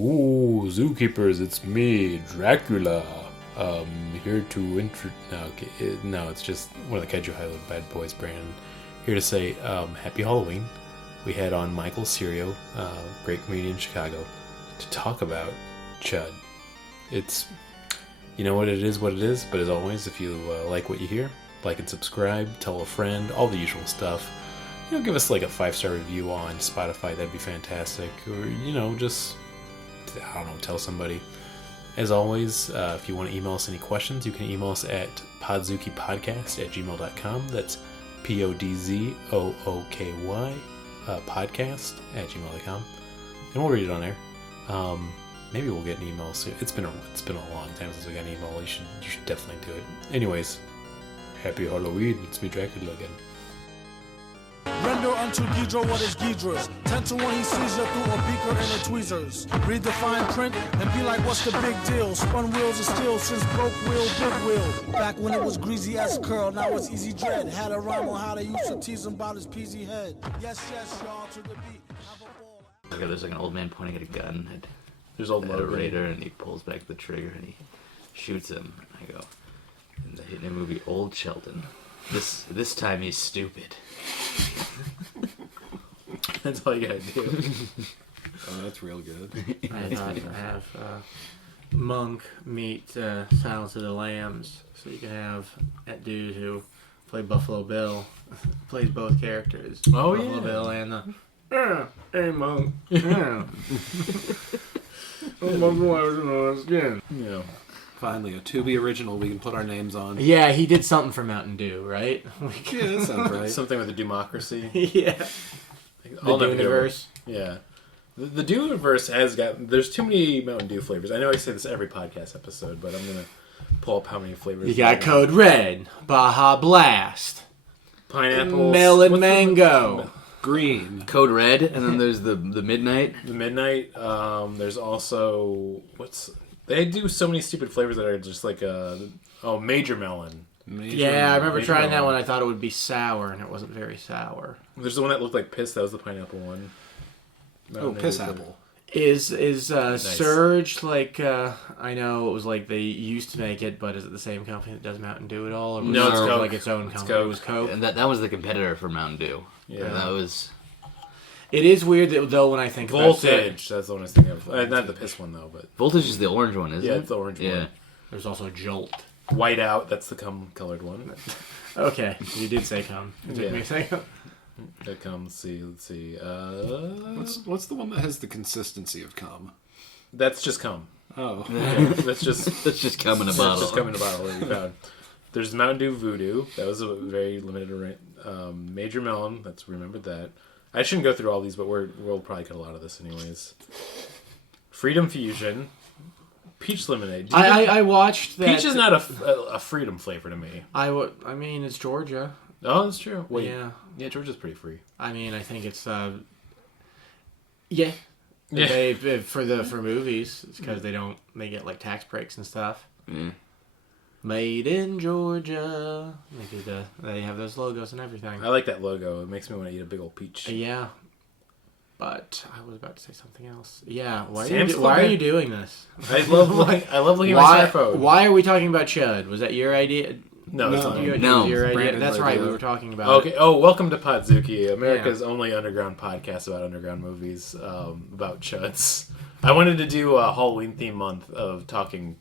Ooh, zookeepers, it's me, Dracula. Here to no, it's just one of the Kaiju Highland Bad Boys brand. Here to say, happy Halloween. We had on Michael Serio, great comedian in Chicago, to talk about C.H.U.D. It's, you know what it is, but as always, if you like what you hear, like and subscribe, tell a friend, all the usual stuff. Give us like a 5-star review on Spotify, that'd be fantastic. Or, just, I don't know, tell somebody. As always, if you want to email us any questions, you can email us at podzukipodcast@gmail.com. That's PODZOOKY podcast@gmail.com. And we'll read it on air. Maybe we'll get an email soon. It's been a long time since we got an email. You should definitely do it. Anyways, happy Halloween. It's me, Dracula, again. Render unto Ghidra what is Ghidra's. 10 to 1 he sees you through a beaker and a tweezers. Read the fine print and be like, what's the big deal? Spun wheels of steel since broke wheel, big wheel. Back when it was greasy as curl, now it's easy dread. Had a rhyme on how they used to tease him about his peasy head. Yes, y'all, to the beat. Have a ball. Okay, there's like an old man pointing at a gun There's old at a raider, and he pulls back the trigger and he shoots him. I go, in the movie Old Sheldon, this time he's stupid. That's all you gotta do. Oh, that's real good. I have Monk meet Silence of the Lambs, so you can have that dude who played Buffalo Bill, plays both characters. Oh, Buffalo yeah. Bill and hey Monk, yeah. Oh, my boy was in the skin. Yeah. Finally, a Tubi original we can put our names on. Yeah, he did something for Mountain Dew, right? Yeah, that sounds right. Something with the democracy. Yeah. The Duniverse. Yeah. The Duniverse has got... There's too many Mountain Dew flavors. I know I say this every podcast episode, but I'm going to pull up how many flavors. You got Code Red, Baja Blast, Pineapple. Melon Mango. Green. Code Red, and then there's the Midnight. The Midnight. There's also... They do so many stupid flavors that are just like... Major Melon. Yeah, I remember Major trying that Melon. one. I thought it would be sour, and it wasn't very sour. There's the one that looked like piss. That was the pineapple one. Piss apple. Is Surge like? I know it was like they used to make it, but is it the same company that does Mountain Dew at all? Or was No, it's Surge Coke. like its own It's company. Coke. It was Coke. And that was the competitor for Mountain Dew. Yeah. And that was... It is weird that though when I think about Voltage. That's the one I was thinking of. Not the piss one though, but Voltage is the orange one, isn't it? yeah, it's the orange Yeah. one. there's also Jolt. White out. That's the colored one. Okay, you did say cum. It took Yeah. me a second. That comes. Let's see. What's the one that has the consistency of cum? That's just cum. Oh. Yeah, that's just cum in a bottle. That's just cum in a bottle that we found. There's Mountain Dew Voodoo. That was a very limited. Major Melon. Let's remember that. I shouldn't go through all these, but we'll probably cut a lot of this anyways. Freedom Fusion. Peach Lemonade. I watched that. Peach is not a freedom flavor to me. I mean, it's Georgia. Oh, that's true. Wait. Yeah. Yeah, Georgia's pretty free. I mean, I think it's Yeah. They for movies, it's because they get like tax breaks and stuff. Yeah. Made in Georgia. They have those logos and everything. I like that logo. It makes me want to eat a big old peach. Yeah, but I was about to say something else. Yeah, why Sam's are Club. you doing this? I love looking at my smartphone. Why are we talking about C.H.U.D? Was that your idea? No, it's not. No, your idea. Brandon's That's right. idea. We were talking about. Okay. Oh, welcome to Podzuki, America's only underground podcast about underground movies, about chuds. I wanted to do a Halloween theme month of talking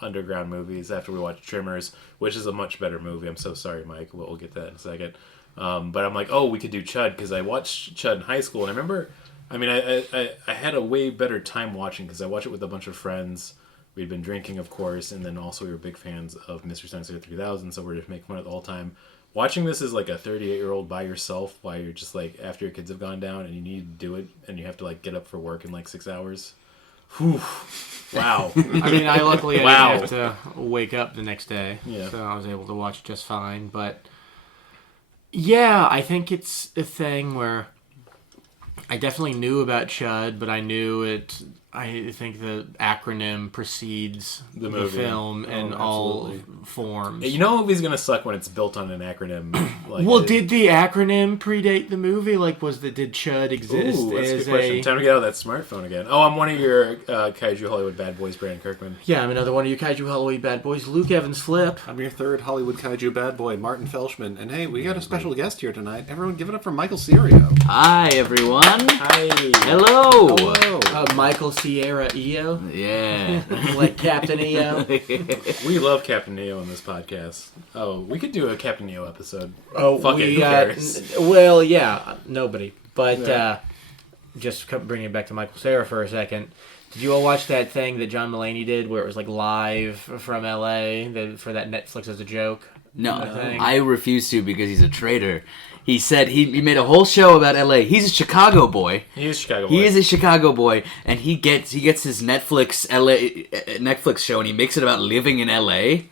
underground movies after we watched Trimmers, which is a much better movie. I'm so sorry, Mike. We'll get to that in a second. But I'm like, we could do C.H.U.D because I watched C.H.U.D in high school, and I remember. I mean, I had a way better time watching because I watched it with a bunch of friends. We'd been drinking, of course, and then also we were big fans of Mystery Science Theater 3000, so we're just making fun of it the whole time. Watching this as like a 38-year-old by yourself while you're just like, after your kids have gone down and you need to do it and you have to like get up for work in like 6 hours. Whew. Wow. I mean, I luckily Wow. I didn't have to wake up the next day, Yeah. so I was able to watch just fine. But yeah, I think it's a thing where I definitely knew about C.H.U.D, but I knew it I think the acronym precedes the movie. film in all absolutely. forms. You know, a movie's gonna suck when it's built on an acronym. Like, Well, did the acronym predate the movie? Like, did C.H.U.D exist Ooh, that's a as good question. Time to get out of that smartphone again. Oh, I'm one of your Kaiju Hollywood bad boys, Brandon Kirkman. Yeah, I'm another one of you Kaiju Halloween bad boys, Luke Evans Flip. I'm your third Hollywood Kaiju bad boy, Martin Felshman. And hey, we got a special guest here tonight. Everyone give it up for Michael Serio. Hi, everyone. Hi. Hello. Hello. Michael Sierra EO, Yeah. like Captain EO. We love Captain Neo in this podcast. Oh, we could do a Captain Neo episode. Oh, Fuck it, who cares? Well, yeah, nobody. But Yeah. just bringing it back to Michael Cera for a second. Did you all watch that thing that John Mulaney did where it was like live from LA for that Netflix as a joke? No, thing? I refuse to because he's a traitor. He said he made a whole show about LA. He's a Chicago boy. He is Chicago boy. He is a Chicago boy, and he gets his Netflix show, and he makes it about living in LA.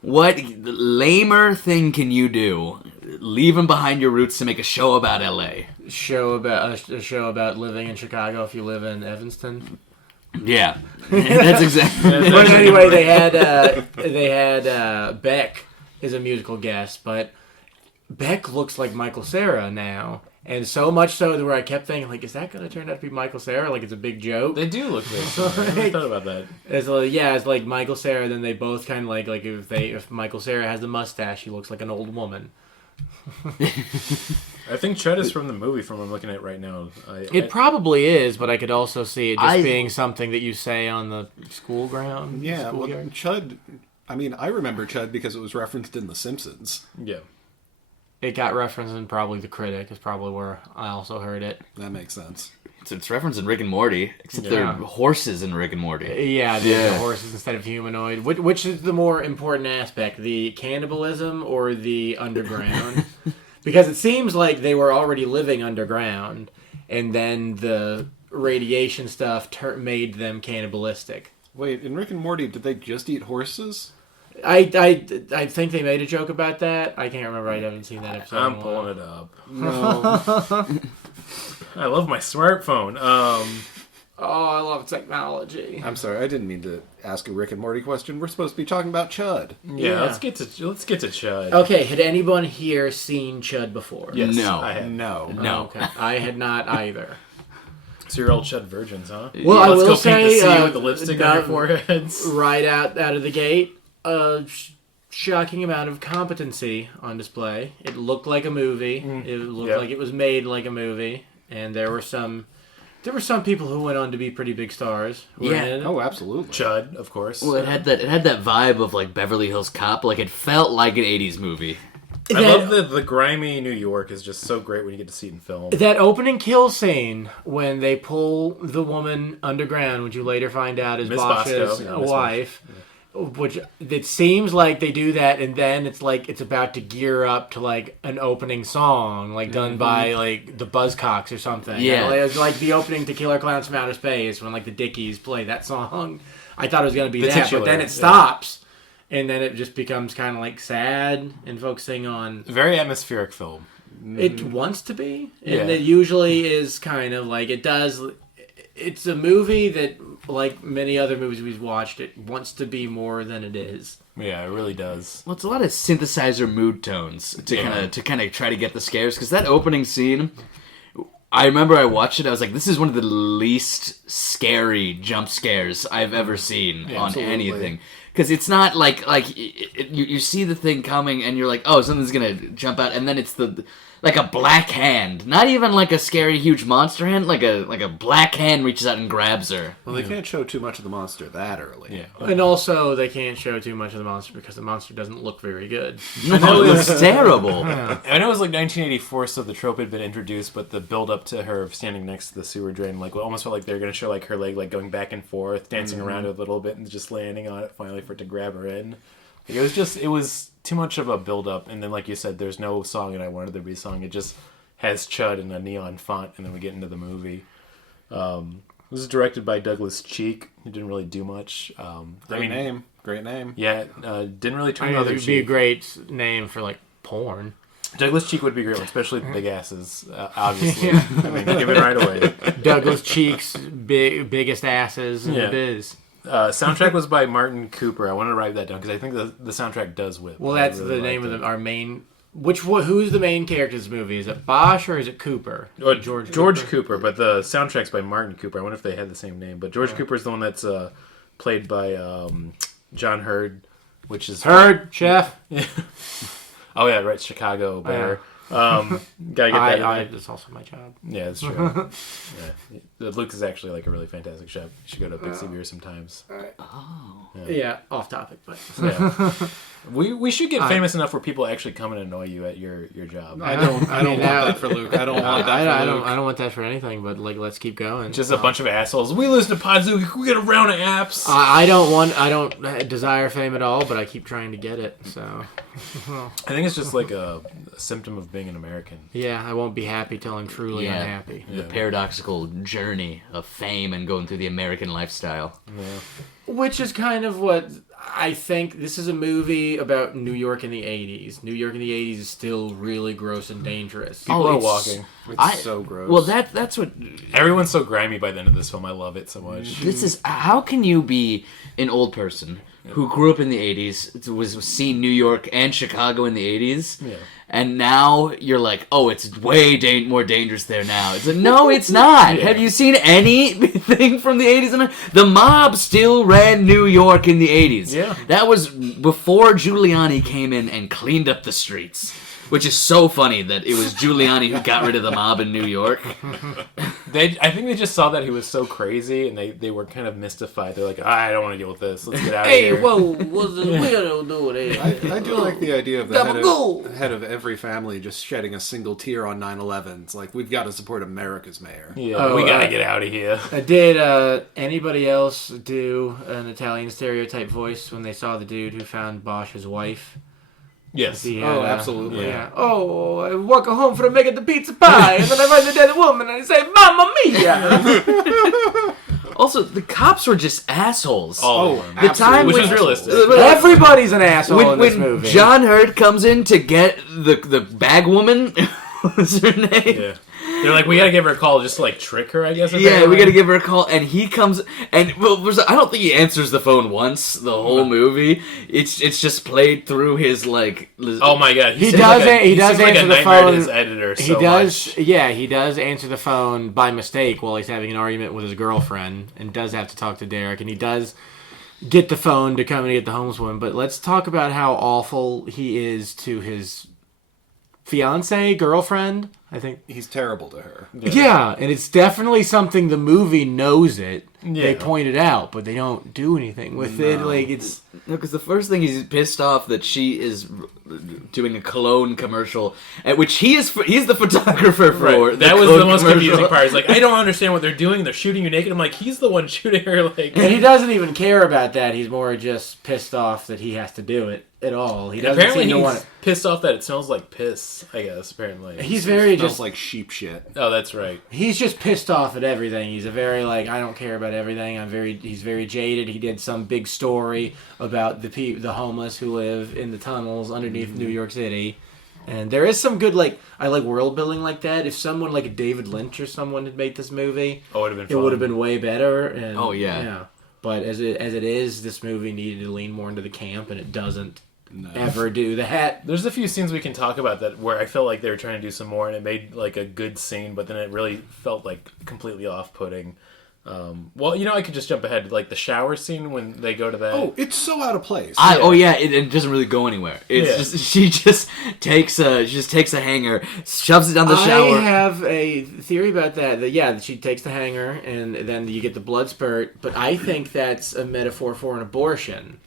What lamer thing can you do? Leaving behind your roots to make a show about LA. A show about living in Chicago if you live in Evanston. Yeah, that's exactly. But anyway, they had Beck as a musical guest, but Beck looks like Michael Cera now, and so much so that where I kept thinking, like, is that going to turn out to be Michael Cera? Like, it's a big joke. They do look very similar. I never thought about that. It's like Michael Cera. Then they both kind of like if Michael Cera has the mustache, he looks like an old woman. I think C.H.U.D is from the movie from what I'm looking at right now. It probably is, but I could also see it just being something that you say on the school ground. Yeah, well, schoolyard. C.H.U.D. I mean, I remember C.H.U.D because it was referenced in The Simpsons. Yeah. It got referenced in probably The Critic is probably where I also heard it. That makes sense. It's referenced in Rick and Morty, except they're horses in Rick and Morty. Yeah, the horses instead of humanoid. Which is the more important aspect, the cannibalism or the underground? Because it seems like they were already living underground, and then the radiation stuff made them cannibalistic. Wait, in Rick and Morty, did they just eat horses? I think they made a joke about that. I can't remember. I haven't seen that episode. I'm pulling it up. No. I love my smartphone. Oh, I love technology. I'm sorry, I didn't mean to ask a Rick and Morty question. We're supposed to be talking about C.H.U.D. Yeah, let's get to C.H.U.D. Okay, had anyone here seen C.H.U.D before? Yes, No. I have. No. Okay, I had not either. So you're all C.H.U.D virgins, huh? Well, I Let's will go say, paint the sea with the lipstick on your no, foreheads. Right out of the gate, shocking amount of competency on display. It looked like a movie. It looked like it was made like a movie, and there were some people who went on to be pretty big stars. Who were in it. Oh, absolutely. C.H.U.D, of course. Well, it had that vibe of like Beverly Hills Cop. Like it felt like an '80s movie. I love the grimy New York is just so great when you get to see it in film. That opening kill scene when they pull the woman underground, which you later find out is Miss Bosch's Bosco, yeah, Miss wife. Which it seems like they do that, and then it's like it's about to gear up to like an opening song, like done by like the Buzzcocks or something. Yeah. It's like the opening to Killer Clowns from Outer Space when like the Dickies play that song. I thought it was gonna be The that, titular, but then it stops, and then it just becomes kind of like sad and focusing on. Very atmospheric film. It wants to be, and Yeah. it usually is kind of like it does. It's a movie that, like many other movies we've watched, it wants to be more than it is. Yeah, it really does. Well, it's a lot of synthesizer mood tones to kind of try to get the scares. Because that opening scene, I remember I watched it. I was like, this is one of the least scary jump scares I've ever seen on absolutely. anything. Because it's not like you see the thing coming and you're like, oh, something's gonna jump out, and then it's like a black hand, not even like a scary huge monster hand, like a black hand reaches out and grabs her. Well, they can't show too much of the monster that early. Yeah. And also, they can't show too much of the monster because the monster doesn't look very good. No, it looks terrible. I know it was like 1984, so the trope had been introduced, but the build up to her standing next to the sewer drain, like almost felt like they were going to show like her leg like going back and forth, dancing around it a little bit, and just landing on it finally for it to grab her in. Like, it was too much of a build up, and then like you said, there's no song, and I wanted there to be a song. It just has C.H.U.D in a neon font, and then we get into the movie. This was directed by Douglas Cheek. He didn't really do much. Great name. Yeah, didn't really turn the I think other it would be a cheek. great name for like porn. Douglas Cheek would be great, especially big asses, obviously. I mean, give it right away. Douglas Cheek's biggest asses in the biz. Soundtrack was by Martin Cooper. I want to write that down because I think the soundtrack does whip. Well, that's really the name of our main. Who's the main character of this movie? Is it Bosch or is it Cooper? Oh, George Cooper, but the soundtrack's by Martin Cooper. I wonder if they had the same name. But George Cooper is the one that's played by John Hurd, which is Chef. Oh yeah, right, Chicago Bear. Gotta get that. That's also my job. Yeah, that's true. Luke is actually like a really fantastic chef. You should go to Pixie Beer sometimes. Oh. Yeah, off topic, but yeah. We should get famous enough where people actually come and annoy you at your job. I don't want that for Luke. I don't want that for Luke. I don't want that for anything, but like, let's keep going. Just a bunch of assholes. We listen to Podzuki. We get a round of apps. I don't desire fame at all, but I keep trying to get it. So I think it's just like a symptom of being an American. Yeah, I won't be happy till I'm truly unhappy. The paradoxical journey of fame and going through the American lifestyle. Yeah. Which is kind of what I think. This is a movie about New York in the 80s. New York in the 80s is still really gross and dangerous. People are walking. It's so gross. Well, that's what... Everyone's so grimy by the end of this film. I love it so much. This is... How can you be an old person who grew up in the 80s, was seeing New York and Chicago in the 80s, and now you're like, oh, it's way more dangerous there now. It's like, no, it's not. Have you seen anything from the 80s? The mob still ran New York in the 80s. Yeah. That was before Giuliani came in and cleaned up the streets. Which is so funny that it was Giuliani who got rid of the mob in New York. I think they just saw that he was so crazy, and they were kind of mystified. They're like, I don't want to deal with this. Let's get out of here. Hey, whoa, what's the weirdo doing? I do like the idea of the head of every family just shedding a single tear on 9/11. It's like, we've got to support America's mayor. Yeah, we got to get out of here. Did anybody else do an Italian stereotype voice when they saw the dude who found Bosch's wife? Yes. Absolutely. Yeah. Oh, I walk home for to make it the pizza pie, and then I find the dead woman, and I say, "Mamma mia!" Also, the cops were just assholes. The time which when, is realistic. Everybody's an asshole in this when movie. John Hurt comes in to get the bag woman, what's her name? Yeah. They're like, we gotta give her a call just to like trick her, I guess. Yeah, we gotta give her a call, and he comes, and well, I don't think he answers the phone once the whole movie. It's just played through his like. Oh my god, he does answer the phone. His editor, he does, he does answer the phone by mistake while he's having an argument with his girlfriend, and does have to talk to Derek, and he does get the phone to come and get the homeswoman. But let's talk about how awful he is to his fiance, girlfriend. I think he's terrible to her. Yeah, and it's definitely something the movie knows it. Yeah. They point it out, but they don't do anything with it. Like it's because the first thing he's pissed off that she is doing a cologne commercial, at which he's the photographer for. Right. That was the most confusing part. It's like, I don't understand what they're doing. They're shooting you naked. I'm like, he's the one shooting her. Like, and he doesn't even care about that. He's more just pissed off that he has to do it at all. He doesn't apparently seem to he's want it. pissed off that it smells like piss. I guess apparently He's very Smells just like sheep shit. Oh, that's right. He's just pissed off at everything. He's a very like, I don't care about everything. He's very jaded. He did some big story about the homeless who live in the tunnels underneath New York City. And there is some good I like world building like that. If someone like David Lynch or someone had made this movie, it would have been fun. It would have been way better. And yeah. But as it is, this movie needed to lean more into the camp, and it doesn't ever do that. There's a few scenes we can talk about that where I felt like they were trying to do some more, and it made like a good scene, but then it really felt like completely off-putting. Well, I could just jump ahead. Like the shower scene when they go to that. Oh, it's so out of place. It doesn't really go anywhere. It's just she just takes a hanger, shoves it down the shower. I have a theory about that. That she takes the hanger and then you get the blood spurt. But I think that's a metaphor for an abortion.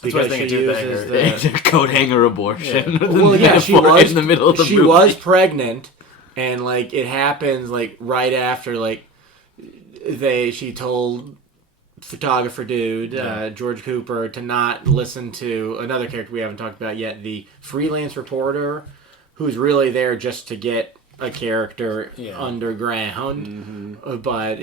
Because she uses the coat hanger abortion. Yeah. Well, yeah, she was in the middle of the movie. She was pregnant, and it happens right after she told photographer dude George Cooper to not listen to another character we haven't talked about yet, the freelance reporter, who's really there just to get a character underground. Mm-hmm. But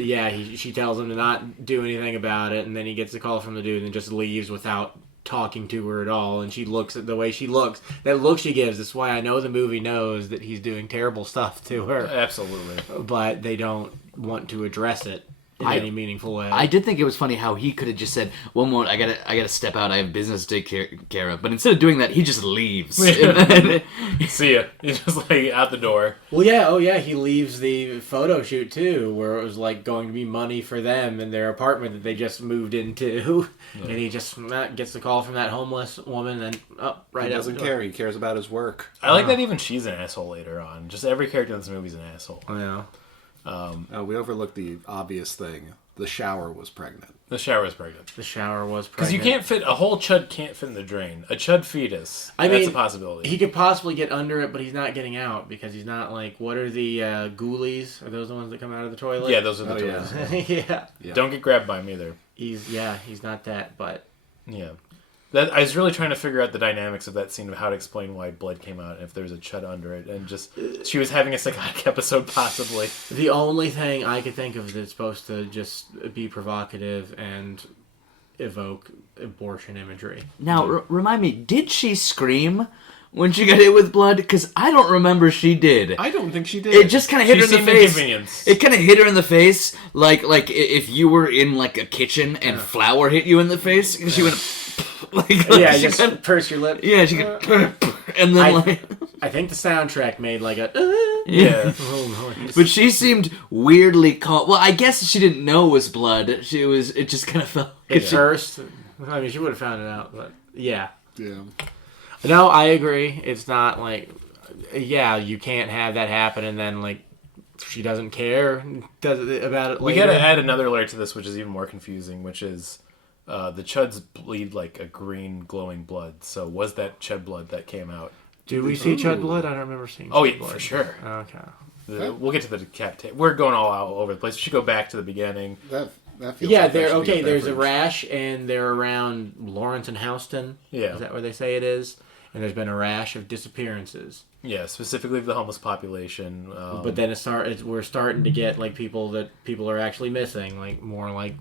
she tells him to not do anything about it, and then he gets a call from the dude and just leaves without talking to her at all, and she looks at the way she looks. That look she gives, that's why I know the movie knows that he's doing terrible stuff to her. Absolutely. But they don't want to address it in any meaningful way. I did think it was funny how he could have just said, "One moment, I gotta step out. I have business to take care of." But instead of doing that, he just leaves. See ya. He's just like out the door. Well, yeah, oh yeah, he leaves the photo shoot too, where it was like going to be money for them in their apartment that they just moved into, and he just gets the call from that homeless woman, and right He out doesn't the door. care. He cares about his work. I like that even she's an asshole later on. Just every character in this movie is an asshole. Yeah. We overlooked the obvious thing. The shower was pregnant. The shower is pregnant. The shower was Because pregnant. you can't fit, a whole chud can't fit in the drain. A chud fetus, I that's mean, a possibility. He could possibly get under it, but he's not getting out because he's not like, what are the ghoulies? Are those the ones that come out of the toilet? Yeah, those are the Oh, toys. yeah. Yeah. Don't get grabbed by them either. He's not that, but Yeah. I was really trying to figure out the dynamics of that scene of how to explain why blood came out and if there was a chud under it. And just, she was having a psychotic episode possibly. the only thing I could think of that's supposed to just be provocative and evoke abortion imagery. Now, remind me, did she scream when she got hit with blood? Because I don't remember she did. I don't think she did. It just kind of hit her in the seemed face. inconvenienced. It kind of hit her in the face, like if you were in like a kitchen and flour hit you in the face. She went like Yeah, she just kinda- purse your lip. yeah, she could, and then I think the soundtrack made like a Yeah. noise. but she seemed weirdly calm. Well, I guess she didn't know it was blood. It just kind of felt. At first, I mean, she would have found it out, but yeah. Yeah. No, I agree. It's not like, yeah, you can't have that happen, and then like she doesn't care about it. We Later. gotta add another layer to this, which is even more confusing, which is the chuds bleed like a green glowing blood. So was that chud blood that came out? Do we see Chud blood? I don't remember seeing. Oh Chud yeah, blood. for sure. Okay. We'll get to the decapitation. We're going all over the place. We should go back to the beginning. That feels Yeah, like that they're should be okay. There's a beverage. rash, and they're around Lawrence and Houston. Yeah. Is that where they say it is? And there's been a rash of disappearances. Yeah, specifically the homeless population. But then we're starting to get like people are actually missing, like more like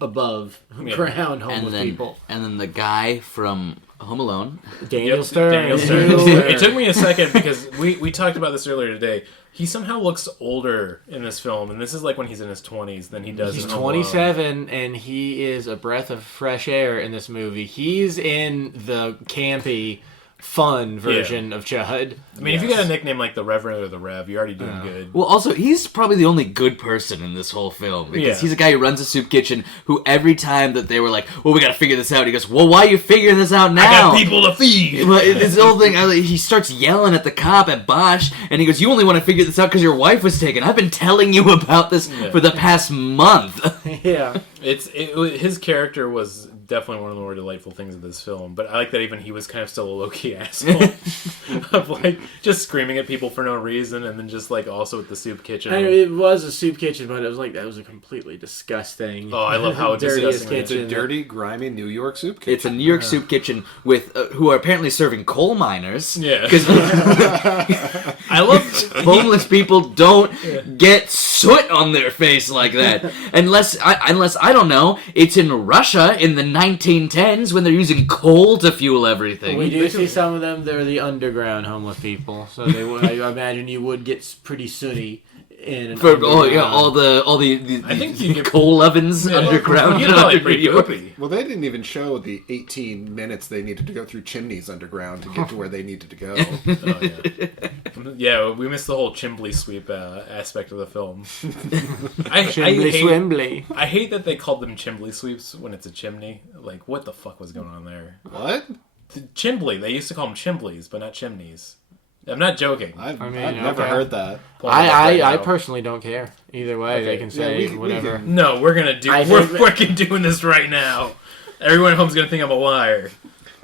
above ground homeless people. And then the guy from Home Alone. Daniel Stern. Daniel Stern. It took me a second because we talked about this earlier today. He somehow looks older in this film, and this is like when he's in his 20s than he does He's in Home Alone. 27, and he is a breath of fresh air in this movie. He's in the campy, fun version of Chud. I mean, if you got a nickname like the Reverend or the Rev, you're already doing good. Well, also, he's probably the only good person in this whole film. Because Yeah. he's a guy who runs a soup kitchen who every time that they were like, well, we gotta figure this out, he goes, well, why are you figuring this out now? I got people to feed! But this whole thing, he starts yelling at the cop at Bosch, and he goes, you only want to figure this out because your wife was taken. I've been telling you about this for the past month. Yeah. His character was definitely one of the more delightful things of this film, but I like that even he was kind of still a low-key asshole of like just screaming at people for no reason, and then just like also at the soup kitchen. I mean, it was a soup kitchen, but it was like that was a completely disgusting. Oh, I love how dirtiest disgusting it is. It's a kitchen. dirty, grimy New York soup kitchen. It's a New York soup kitchen with who are apparently serving coal miners. Yeah. Because I love homeless people don't get soot on their face like that. Unless I don't know, it's in Russia in the 1910s when they're using coal to fuel everything. We do see some of them. They're the underground homeless people, so they would. I imagine you would get pretty sooty in an For underground. all the I think the you could- coal ovens underground. you in probably New pretty York. goopy. Well, they didn't even show the 18 minutes they needed to go through chimneys underground to get to where they needed to go. Oh, yeah. Yeah, we missed the whole chimbley sweep aspect of the film. I hate that they called them chimbley sweeps when it's a chimney. Like, what the fuck was going on there? What? Chimbley. They used to call them chimbleys, but not chimneys. I'm not joking. I've mean, never okay. heard that. I personally don't care. Either way, Okay. they can say we whatever. can- No, we're gonna do. I We're think- fucking doing this right now. Everyone at home's gonna think I'm a liar.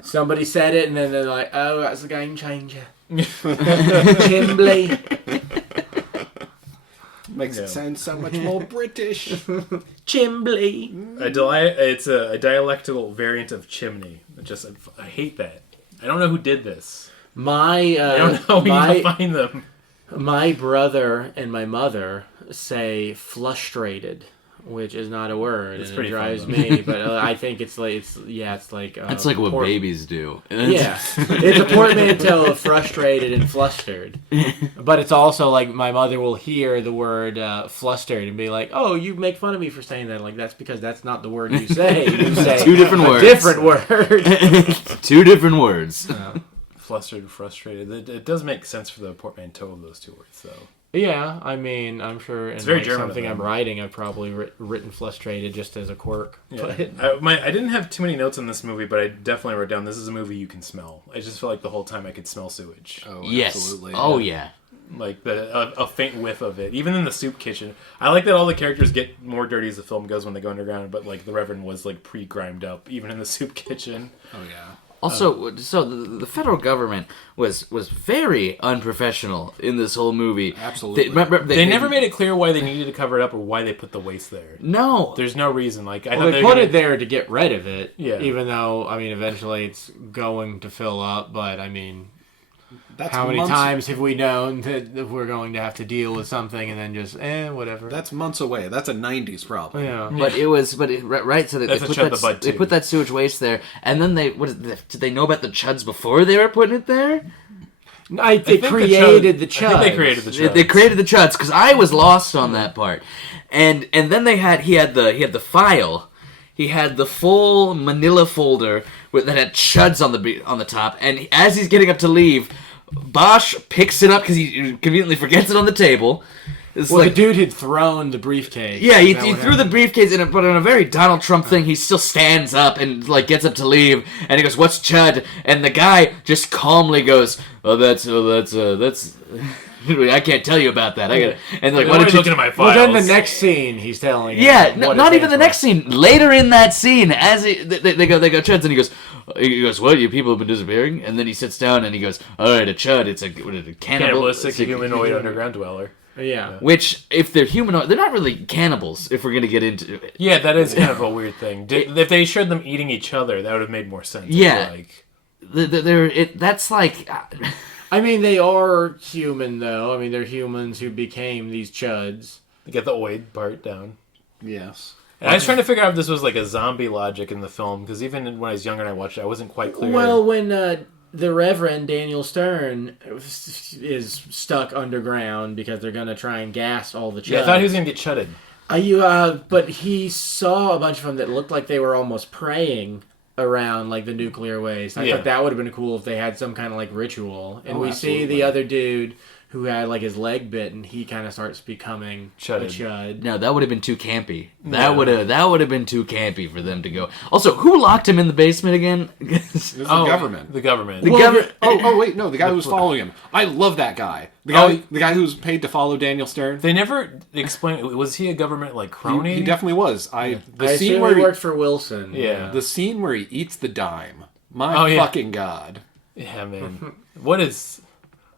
Somebody said it, and then they're like, "Oh, that's a game changer." Chimbley. Makes Yeah. it sound so much more British. Chimbley. It's a dialectical variant of chimney. I hate that. I don't know who did this. My I don't know. We need to find them. my brother and my mother say frustrated which is not a word, It's and it pretty drives fun, me. But I think it's like That's like what babies do. Yeah, it's a portmanteau of frustrated and flustered. But it's also like my mother will hear the word flustered and be like, "Oh, you make fun of me for saying that." Like that's because that's not the word you say. You say Two different words. Different word. Two different words. Flustered, frustrated. It does make sense for the portmanteau of those two words, though. Yeah, I mean, I'm sure in very like German something of them. I'm writing, I've probably written frustrated just as a quirk. Yeah. But I didn't have too many notes on this movie, but I definitely wrote down this is a movie you can smell. I just feel like the whole time I could smell sewage. Oh, Yes. absolutely. Oh yeah. Like a faint whiff of it, even in the soup kitchen. I like that all the characters get more dirty as the film goes when they go underground, but like the Reverend was like pre-grimed up, even in the soup kitchen. Oh, yeah. Also, so the federal government was very unprofessional in this whole movie. Absolutely. They never made it clear why they needed to cover it up or why they put the waste there. No. There's no reason. Like I well, thought they were put gonna- it there to get rid of it. Yeah. Even though, I mean, eventually it's going to fill up. But I mean, That's how many months- times have we known that we're going to have to deal with something and then just whatever? That's months away. That's a 90s problem. Yeah. Right. So That's a Chud the Bud, they too. put that sewage waste there, and then did they know about the chuds before they were putting it there? They think created the I think they Chud. created the They Chuds. created the chuds because I was lost on that part, and then he had the file. He had the full Manila folder that had chuds on the top, and as he's getting up to leave, Bosch picks it up because he conveniently forgets it on the table. It's Well, like, the dude had thrown the briefcase. yeah, he That threw would the happen. briefcase in it, but in a very Donald Trump thing, he still stands up and like gets up to leave, and he goes, "What's Chud?" And the guy just calmly goes, "Oh, that's I can't tell you about that. I got." And they're like, Why "Why don't don't you?" looking at my Well, files? then the next scene, he's telling him Yeah, what not it even the stands next scene. Later in that scene, as they go chuds, and he goes, "What? You people have been disappearing?" And then he sits down and he goes, "All right, a chud. It's a cannibal, Cannibalistic humanoid underground dweller. for. Yeah. Which, if they're humanoid, they're not really cannibals. If we're gonna get into it, Yeah, that is kind of a weird thing. If they showed them eating each other, that would have made more sense. I feel Yeah. like. That's like. I mean, they are human, though. I mean, they're humans who became these Chuds. Get the oid part down. Yes. And I was trying to figure out if this was like a zombie logic in the film, because even when I was younger and I watched it, I wasn't quite clear. Well, when the Reverend Daniel Stern is stuck underground because they're going to try and gas all the Chuds. yeah, I thought he was going to get chudded. But he saw a bunch of them that looked like they were almost praying around like the nuclear waste. I Yeah. thought that would have been cool if they had some kind of like ritual. And we see absolutely. the other dude who had like his leg bitten. He kind of starts becoming Chudded. a Chud. No, that would have been too campy. That would have been too campy for them to go. Also, who locked him in the basement again? It was the government. The government. The Well, government. wait, no, the guy who was following him. I love that guy. The guy who was paid to follow Daniel Stern. They never explained. Was he a government like crony? He definitely was. I The scene assume where he worked for Wilson. Yeah. the scene where he eats the dime. My Oh, yeah. fucking god. Yeah, man.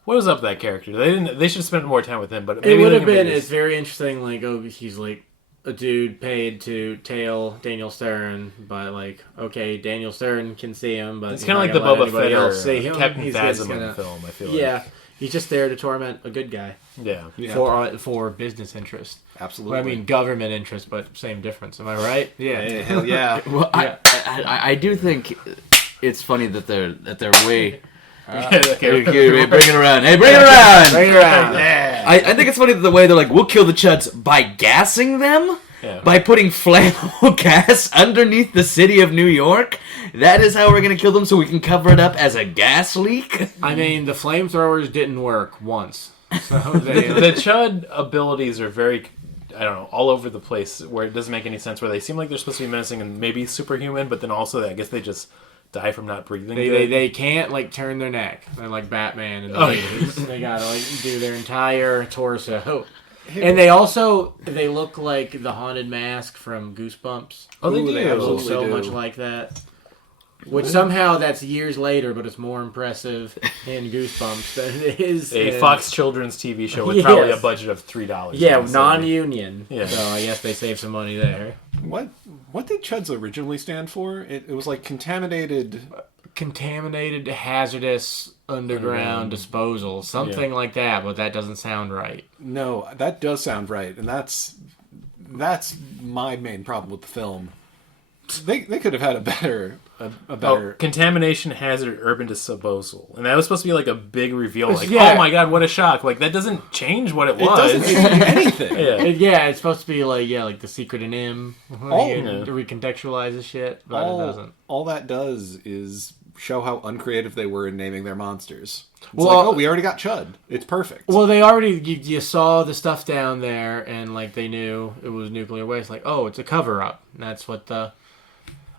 What was up with that character? They should have spent more time with him. But It maybe would they have can been. make It's this- very interesting. Like, oh, he's like a dude paid to tail Daniel Stern, but like, okay, Daniel Stern can see him, but It's he's kind of not like the gonna let Boba anybody Fett or else see him. Captain He's just Phasma in gonna- the film. I feel Yeah, he's just there to torment a good guy Yeah. for business interest. Absolutely. Well, I mean, government interest, but same difference. Am I right? Hey, hell yeah. Well, Yeah. I do think it's funny that they're way. Okay. Hey, bring it around. Hey, bring it around. Bring it around. I think it's funny the way they're like, we'll kill the Chuds by gassing them, Yeah. by putting flammable gas underneath the city of New York. That is how we're gonna kill them, so we can cover it up as a gas leak. I mean, the flamethrowers didn't work once, so the they. Chud abilities are very, I don't know, all over the place, where it doesn't make any sense, where they seem like they're supposed to be menacing and maybe superhuman, but then also I guess they just die from not breathing. They can't like turn their neck. They're like Batman and the Oh, ladies. They gotta like do their entire torso. And they look like the haunted mask from Goosebumps. Oh, they Ooh, do. they They look absolutely so do. much like that. Which somehow that's years later, but it's more impressive in Goosebumps than it is a in... Fox Children's TV show with Yes. probably a budget of $3. Yeah, So- non-union. Yeah. So I guess they saved some money there. What did Chuds originally stand for? It was like contaminated. Contaminated, hazardous, underground disposal. Something like that, but that doesn't sound right. No, that does sound right, and that's that's my main problem with the film. They could have had a better contamination hazard urban disposal, and that was supposed to be like a big reveal. Like, yeah. oh my god, what a shock! Like that doesn't change what it was. It doesn't change anything. Yeah. It's supposed to be like the secret in him. To recontextualize the shit, but it doesn't. All that does is show how uncreative they were in naming their monsters. It's Well, like, we already got C.H.U.D. It's perfect. Well, they already you saw the stuff down there, and like they knew it was nuclear waste. Like, oh, it's a cover up. That's what the.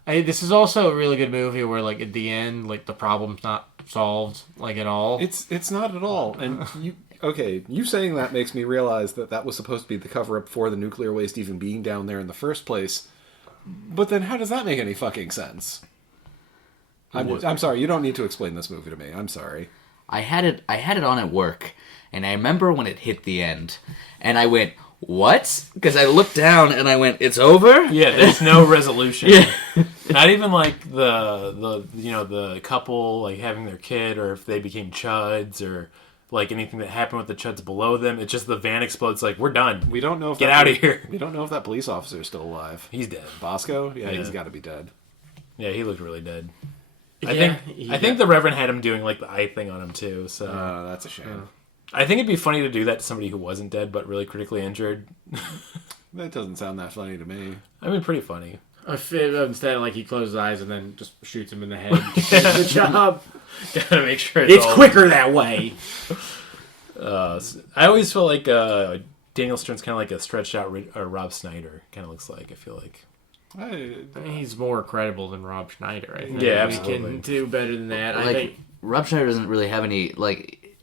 This is also a really good movie where, like, at the end, like the problem's not solved, like at all. It's not at all. And you saying that makes me realize that was supposed to be the cover up for the nuclear waste even being down there in the first place. But then, how does that make any fucking sense? I'm sorry. You don't need to explain this movie to me. I'm sorry. I had it on at work, and I remember when it hit the end, and I went, "What?" Because I looked down and I went, "It's over." Yeah, there's no resolution. Yeah. Not even like the couple like having their kid, or if they became Chuds, or like anything that happened with the Chuds below them. It's just the van explodes. Like, we're done. We don't know if get out of here. We don't know if that police officer is still alive. He's dead. Bosco? Yeah, he's got to be dead. Yeah, he looked really dead. Yeah, I think the Reverend had him doing like the eye thing on him too. So that's a shame. I think it'd be funny to do that to somebody who wasn't dead but really critically injured. That doesn't sound that funny to me. I mean, pretty funny. Instead, like, he closes his eyes and then just shoots him in the head. Good job. Gotta make sure It's quicker that way. I always feel like Daniel Stern's kind of like a stretched out Rob Schneider. Kind of looks like. I feel like. I mean, he's more credible than Rob Schneider. I think. Yeah, we absolutely. can do better than that. Like, I think Rob Schneider doesn't really have any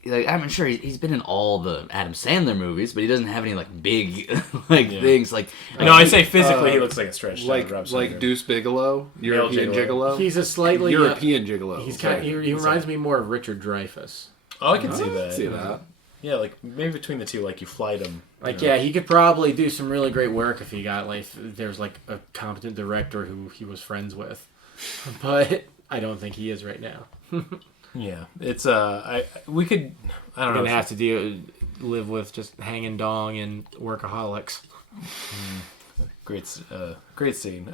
I'm sure he's been in all the Adam Sandler movies, but he doesn't have any like big things like. No, I say physically he looks like a stretched out Rob Schneider. Like Deuce Bigelow, European Gigolo. he's a slightly European Gigolo. He's kind. He reminds me more of Richard Dreyfuss. Oh, I can see that. See that. Yeah, like maybe between the two, like you flight him. Like, yeah, he could probably do some really great work if he got like there's like a competent director who he was friends with, but I don't think he is right now. Yeah, it's we could. I don't know. Gonna have to live with just hanging dong and workaholics. Great scene.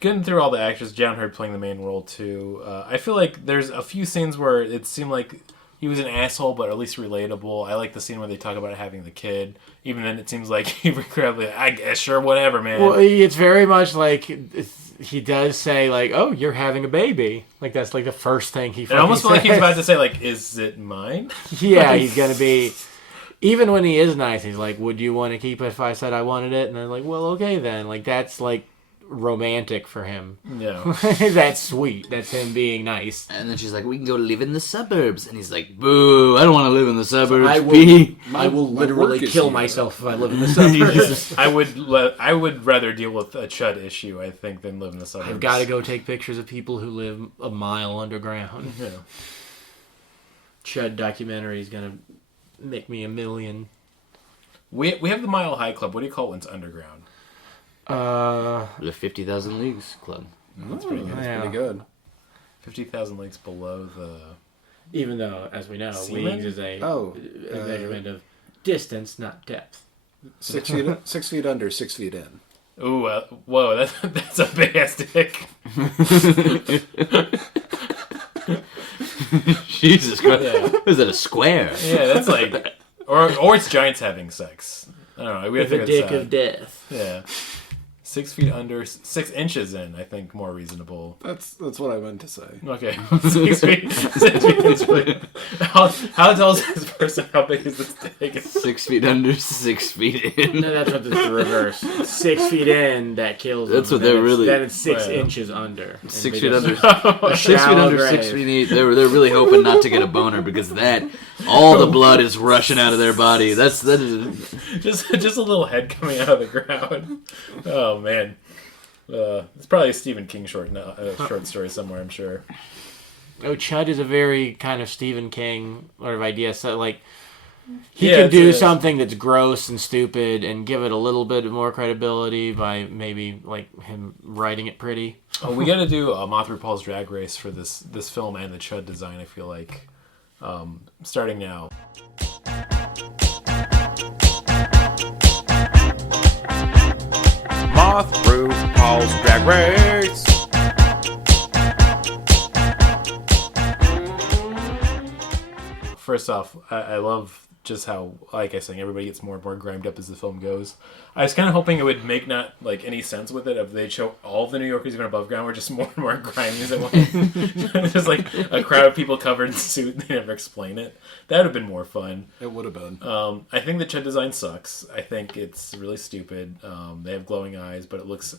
Getting through all the actors, John Hurt playing the main role too. I feel like there's a few scenes where it seemed like he was an asshole, but at least relatable. I like the scene where they talk about having the kid. Even then, it seems like he incredibly. I guess sure, whatever, man. Well, it's very much like he does say like, "Oh, you're having a baby." Like that's like the first thing he. It almost feels like he's about to say like, "Is it mine?" Yeah, he's gonna be. Even when he is nice, he's like, "Would you want to keep it if I said I wanted it?" And they're like, "Well, okay then." Like that's like romantic for him. Yeah, that's sweet. That's him being nice. And then she's like, "We can go live in the suburbs," and he's like, "Boo! I don't want to live in the suburbs." I will literally kill myself if I live in the suburbs. I would rather deal with a Chud issue, I think, than live in the suburbs. I've got to go take pictures of people who live a mile underground. Yeah. Chud documentary is gonna make me $1 million. We have the Mile High Club. What do you call it when it's underground? The 50,000 Leagues Club. That's pretty good. Yeah. Pretty good. 50,000 leagues below the. Even though, as we know, Seaman? leagues is a measurement of distance, not depth. 6 feet, 6 feet under, 6 feet in. Ooh, whoa! That's a big ass dick. Jesus Christ! Yeah. Is it a square? Yeah, that's like, or it's giants having sex. I don't know. We have to The figure dick this out. of death. Yeah, 6 feet under, 6 inches in. I think more reasonable. That's what I meant to say. Okay, 6 feet. 6 feet is really. How tells this person how big is this dick? 6 feet under, 6 feet in. No, that's what the reverse. 6 feet in, that kills them. That's what Then they're it's- really- Then it's 6 Right. inches under. And 6 they feet just- under. a 6 feet shallow under, grave. 6 feet in. They're really hoping not to get a boner because all the blood is rushing out of their body. That is. just a little head coming out of the ground. Oh man, it's probably a Stephen King short story somewhere, I'm sure. Oh, Chud is a very kind of Stephen King sort of idea. So, like, he Yeah, can do it's a- something that's gross and stupid and give it a little bit more credibility by maybe, like, him writing it pretty. Oh, we got to do Moth RuPaul's Drag Race for this film and the Chud design. I feel like starting now. off RuPaul's Drag Race. First off, I love just how, like I was saying, everybody gets more and more grimed up as the film goes. I was kind of hoping it would make not like any sense with it if they'd show all of the New Yorkers even above ground were just more and more grimy as it went. Just like a crowd of people covered in suit and they never explain it. That would have been more fun. It would have been. I think the CHUD design sucks. I think it's really stupid. They have glowing eyes, but it looks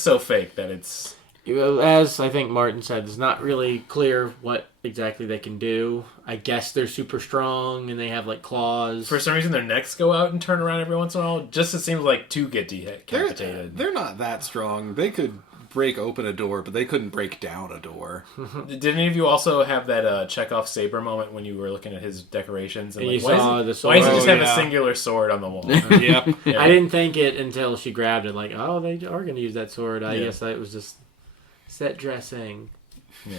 so fake that it's... As I think Martin said, it's not really clear what exactly they can do. I guess they're super strong and they have like claws. For some reason, their necks go out and turn around every once in a while. Just it seems like two get decapitated. They're not that strong. They could break open a door, but they couldn't break down a door. Did any of you also have that Chekhov saber moment when you were looking at his decorations? And you like, saw the sword. Why does he just have yeah. a singular sword on the wall? Yep. Yeah. I didn't think it until she grabbed it. Like, oh, they are going to use that sword. I Yeah. guess it was just set dressing. Yeah.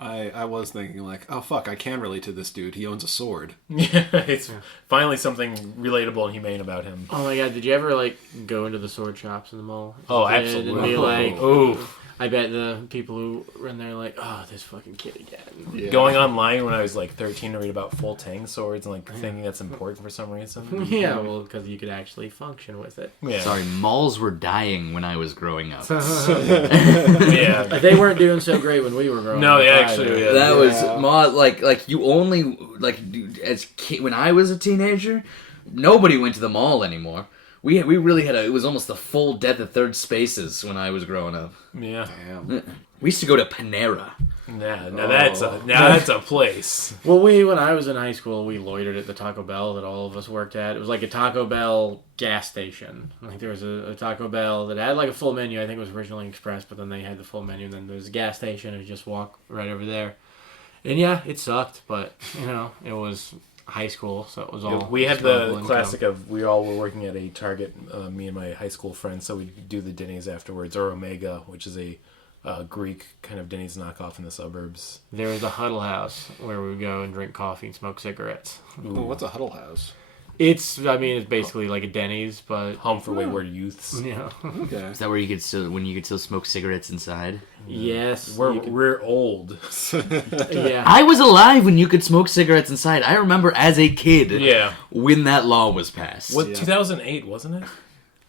I was thinking like, oh fuck, I can relate to this dude. He owns a sword. Yeah, it's finally something relatable and humane about him. Oh my god, did you ever like go into the sword shops in the mall? Oh, And absolutely. be like, Ooh. I bet the people who were in there like, oh, this fucking kid again. Yeah. Going online when I was like 13 to read about full tang swords and like thinking that's important for some reason. Yeah, well, because you could actually function with it. Yeah. Sorry, malls were dying when I was growing up. Yeah. They weren't doing so great when we were growing No, up. they either. actually. That was like you only when I was a teenager, nobody went to the mall anymore. We really had it was almost the full death of third spaces when I was growing up. Yeah. Damn. We used to go to Panera. Yeah. Now that's a place. Well, when I was in high school, we loitered at the Taco Bell that all of us worked at. It was like a Taco Bell gas station. Like there was a Taco Bell that had like a full menu. I think it was originally Express, but then they had the full menu. And then there was a gas station, and you just walk right over there. And yeah, it sucked, but it was high school, so it was all. We had disposable the income. classic of we all were working at a Target, me and my high school friends, so we'd do the Denny's afterwards, or Omega, which is a Greek kind of Denny's knockoff in the suburbs. There was a Huddle House where we would go and drink coffee and smoke cigarettes. Well, what's a huddle house? It's basically like a Denny's, but Home for wayward youths. Okay. Is that where you could still smoke cigarettes inside? yes, We're old. yeah. I was alive when you could smoke cigarettes inside. I remember as a kid Yeah. when that law was passed. What, Yeah. 2008, wasn't it?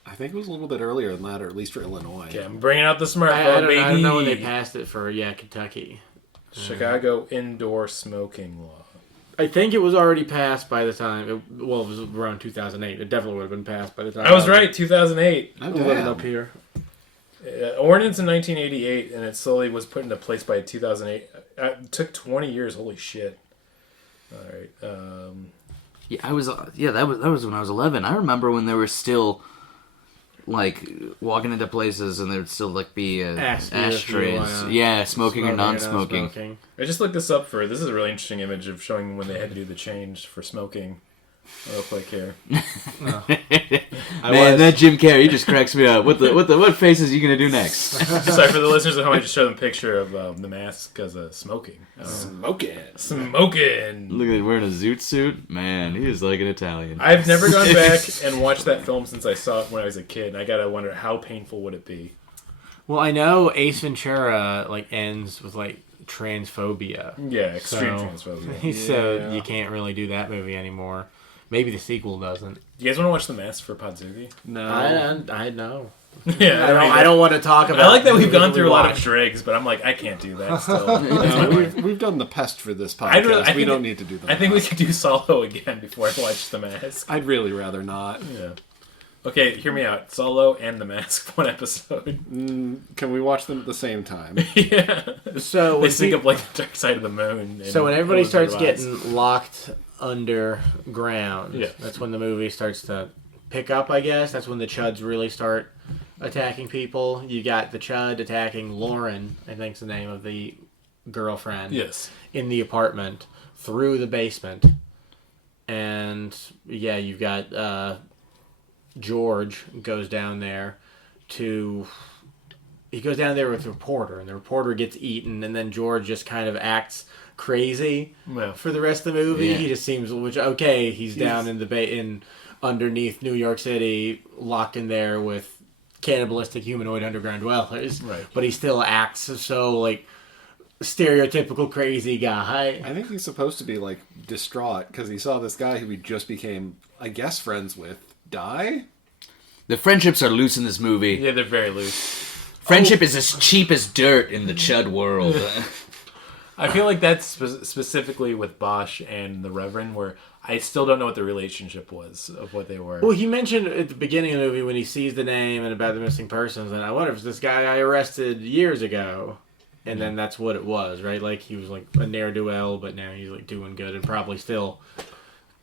I think it was a little bit earlier than that, or at least for Illinois. Okay, I'm bringing out the I smartphone, baby. don't know when they passed it for Kentucky. Chicago indoor smoking law. I think it was already passed by the time. It was around 2008. It definitely would have been passed by the time. I was right, 2008. Oh, Living damn. up here. Ordinance in 1988, and it slowly was put into place by 2008. It took 20 years. Holy shit! All right. Yeah, I was. Yeah, that was when I was 11. I remember when there were still like walking into places and there'd still like be Ask you if ashtrays. you, Yeah, smoking or non-smoking. smoking. I just looked this up for. This is a really interesting image of showing when they had to do the change for smoking. Real quick here. Man, that Jim Carrey just cracks me up. What faces are you gonna do next? Sorry for the listeners at home. I just showed them a picture of the mask because of smoking. Smoking. Smoking. Look at him wearing a zoot suit. Man, he is like an Italian. I've never gone back and watched that film since I saw it when I was a kid. And I gotta wonder how painful would it be. Well, I know Ace Ventura ends with transphobia. Yeah, extreme So- transphobia. So you can't really do that movie anymore. Maybe the sequel doesn't. You guys want to watch The Mask for Podzuki? No. I know. Yeah, I don't want to talk about. I like that we've movies gone through a lot of watched. dregs, but I'm like, I can't do that still. No, we've done the pest for this podcast. I we think don't need to do that. I think we could do Solo again before I watch The Mask. I'd really rather not. Yeah. Okay, hear me out. Solo and The Mask, one episode. Can we watch them at the same time? Yeah. So They sync up like the Dark Side of the Moon. So when everybody Wizard starts of Oz. getting locked underground, Yeah. that's when the movie starts to pick up, I guess. That's when the Chuds really start attacking people. You got the Chud attacking Lauren, I think's the name of the girlfriend, Yes. in the apartment through the basement. And yeah, you've got George goes down there he goes down there with the reporter, and the reporter gets eaten, and then George just kind of acts crazy Yeah. for the rest of the movie. Yeah. He just seems he's down in the in underneath New York City, locked in there with cannibalistic humanoid underground dwellers. Right. But he still acts so, like, stereotypical crazy guy. I think he's supposed to be, like, distraught because he saw this guy who he just became, I guess, friends with die. The friendships are loose in this movie. Yeah, they're very loose. Friendship is as cheap as dirt in the C.H.U.D world. I feel like that's specifically with Bosch and the Reverend, where I still don't know what the relationship was of what they were. Well, he mentioned at the beginning of the movie when he sees the name and about the missing persons, and I wonder if it's this guy I arrested years ago. And then that's what it was, right? Like, he was like a ne'er-do-well, but now he's like doing good and probably still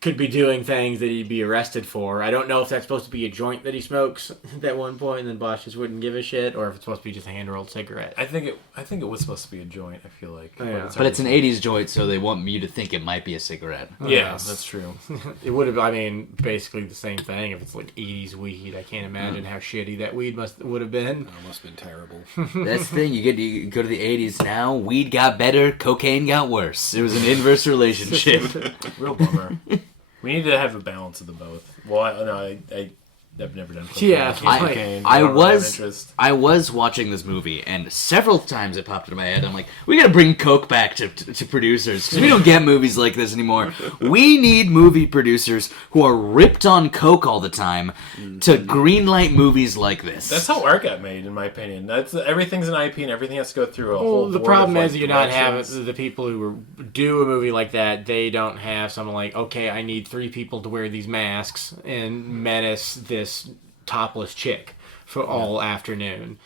could be doing things that he'd be arrested for. I don't know if that's supposed to be a joint that he smokes at one point and then Bosch just wouldn't give a shit, or if it's supposed to be just a hand-rolled cigarette. I think it was supposed to be a joint, I feel like. Yeah. But it's an 80s joint, so they want you to think it might be a cigarette. Yeah, that's true. It would have, I mean, basically the same thing if it's like 80s weed. I can't imagine how shitty that weed would have been. That must have been terrible. That's the thing. You go to the 80s now, weed got better, cocaine got worse. It was an inverse relationship. Real bummer. We need to have a balance of the both. Well, I've never done cocaine. Yeah, Cocaine. I don't really have was interest. I was watching this movie, and several times it popped into my head. I'm like, we gotta bring coke back to producers because we don't get movies like this anymore. We need movie producers who are ripped on coke all the time to greenlight movies like this. That's how art got made, in my opinion. Everything's an IP, and everything has to go through a whole. Well, the board problem of, like, is you're not directions. having the people who do a movie like that. They don't have someone like, okay, I need 3 people to wear these masks and menace this topless chick for all afternoon.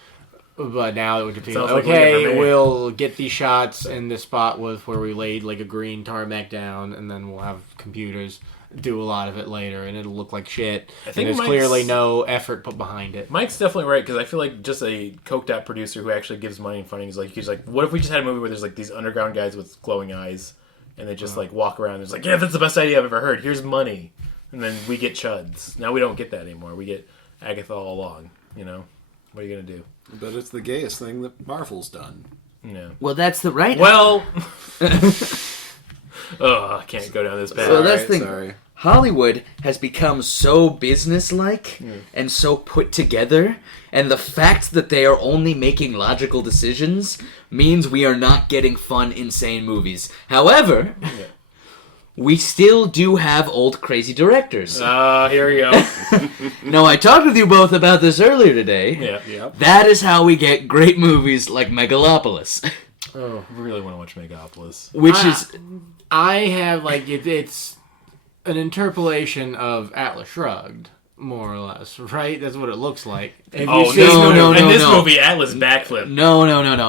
But now it would be Sounds like, like we get okay, for me. we'll get these shots in this spot with where we laid like a green tarmac down, and then we'll have computers do a lot of it later, and it'll look like shit. I And think there's Mike's- clearly no effort put behind it. Mike's definitely right, because I feel like just a coked out producer who actually gives money and funding is like, he's like, what if we just had a movie where there's like these underground guys with glowing eyes, and they just like walk around and it's like, yeah, that's the best idea I've ever heard. Here's money, and then we get chuds. Now we don't get that anymore. We get Agatha all along. You know, what are you gonna do? But it's the gayest thing that Marvel's done. Yeah. well, that's the right. Well. Oh, I can't go down this path. So that's the thing. Sorry. Hollywood has become so businesslike and so put together, and the fact that they are only making logical decisions means we are not getting fun, insane movies. However, we still do have old crazy directors. Here we go. Now, I talked with you both about this earlier today. Yeah. Yep. That is how we get great movies like Megalopolis, Oh, I really want to watch Megapolis. which is... I have like it's an interpolation of Atlas Shrugged, more or less, right? That's what it looks like. Have Oh, you seen no, in this no. movie, Atlas backflip. No.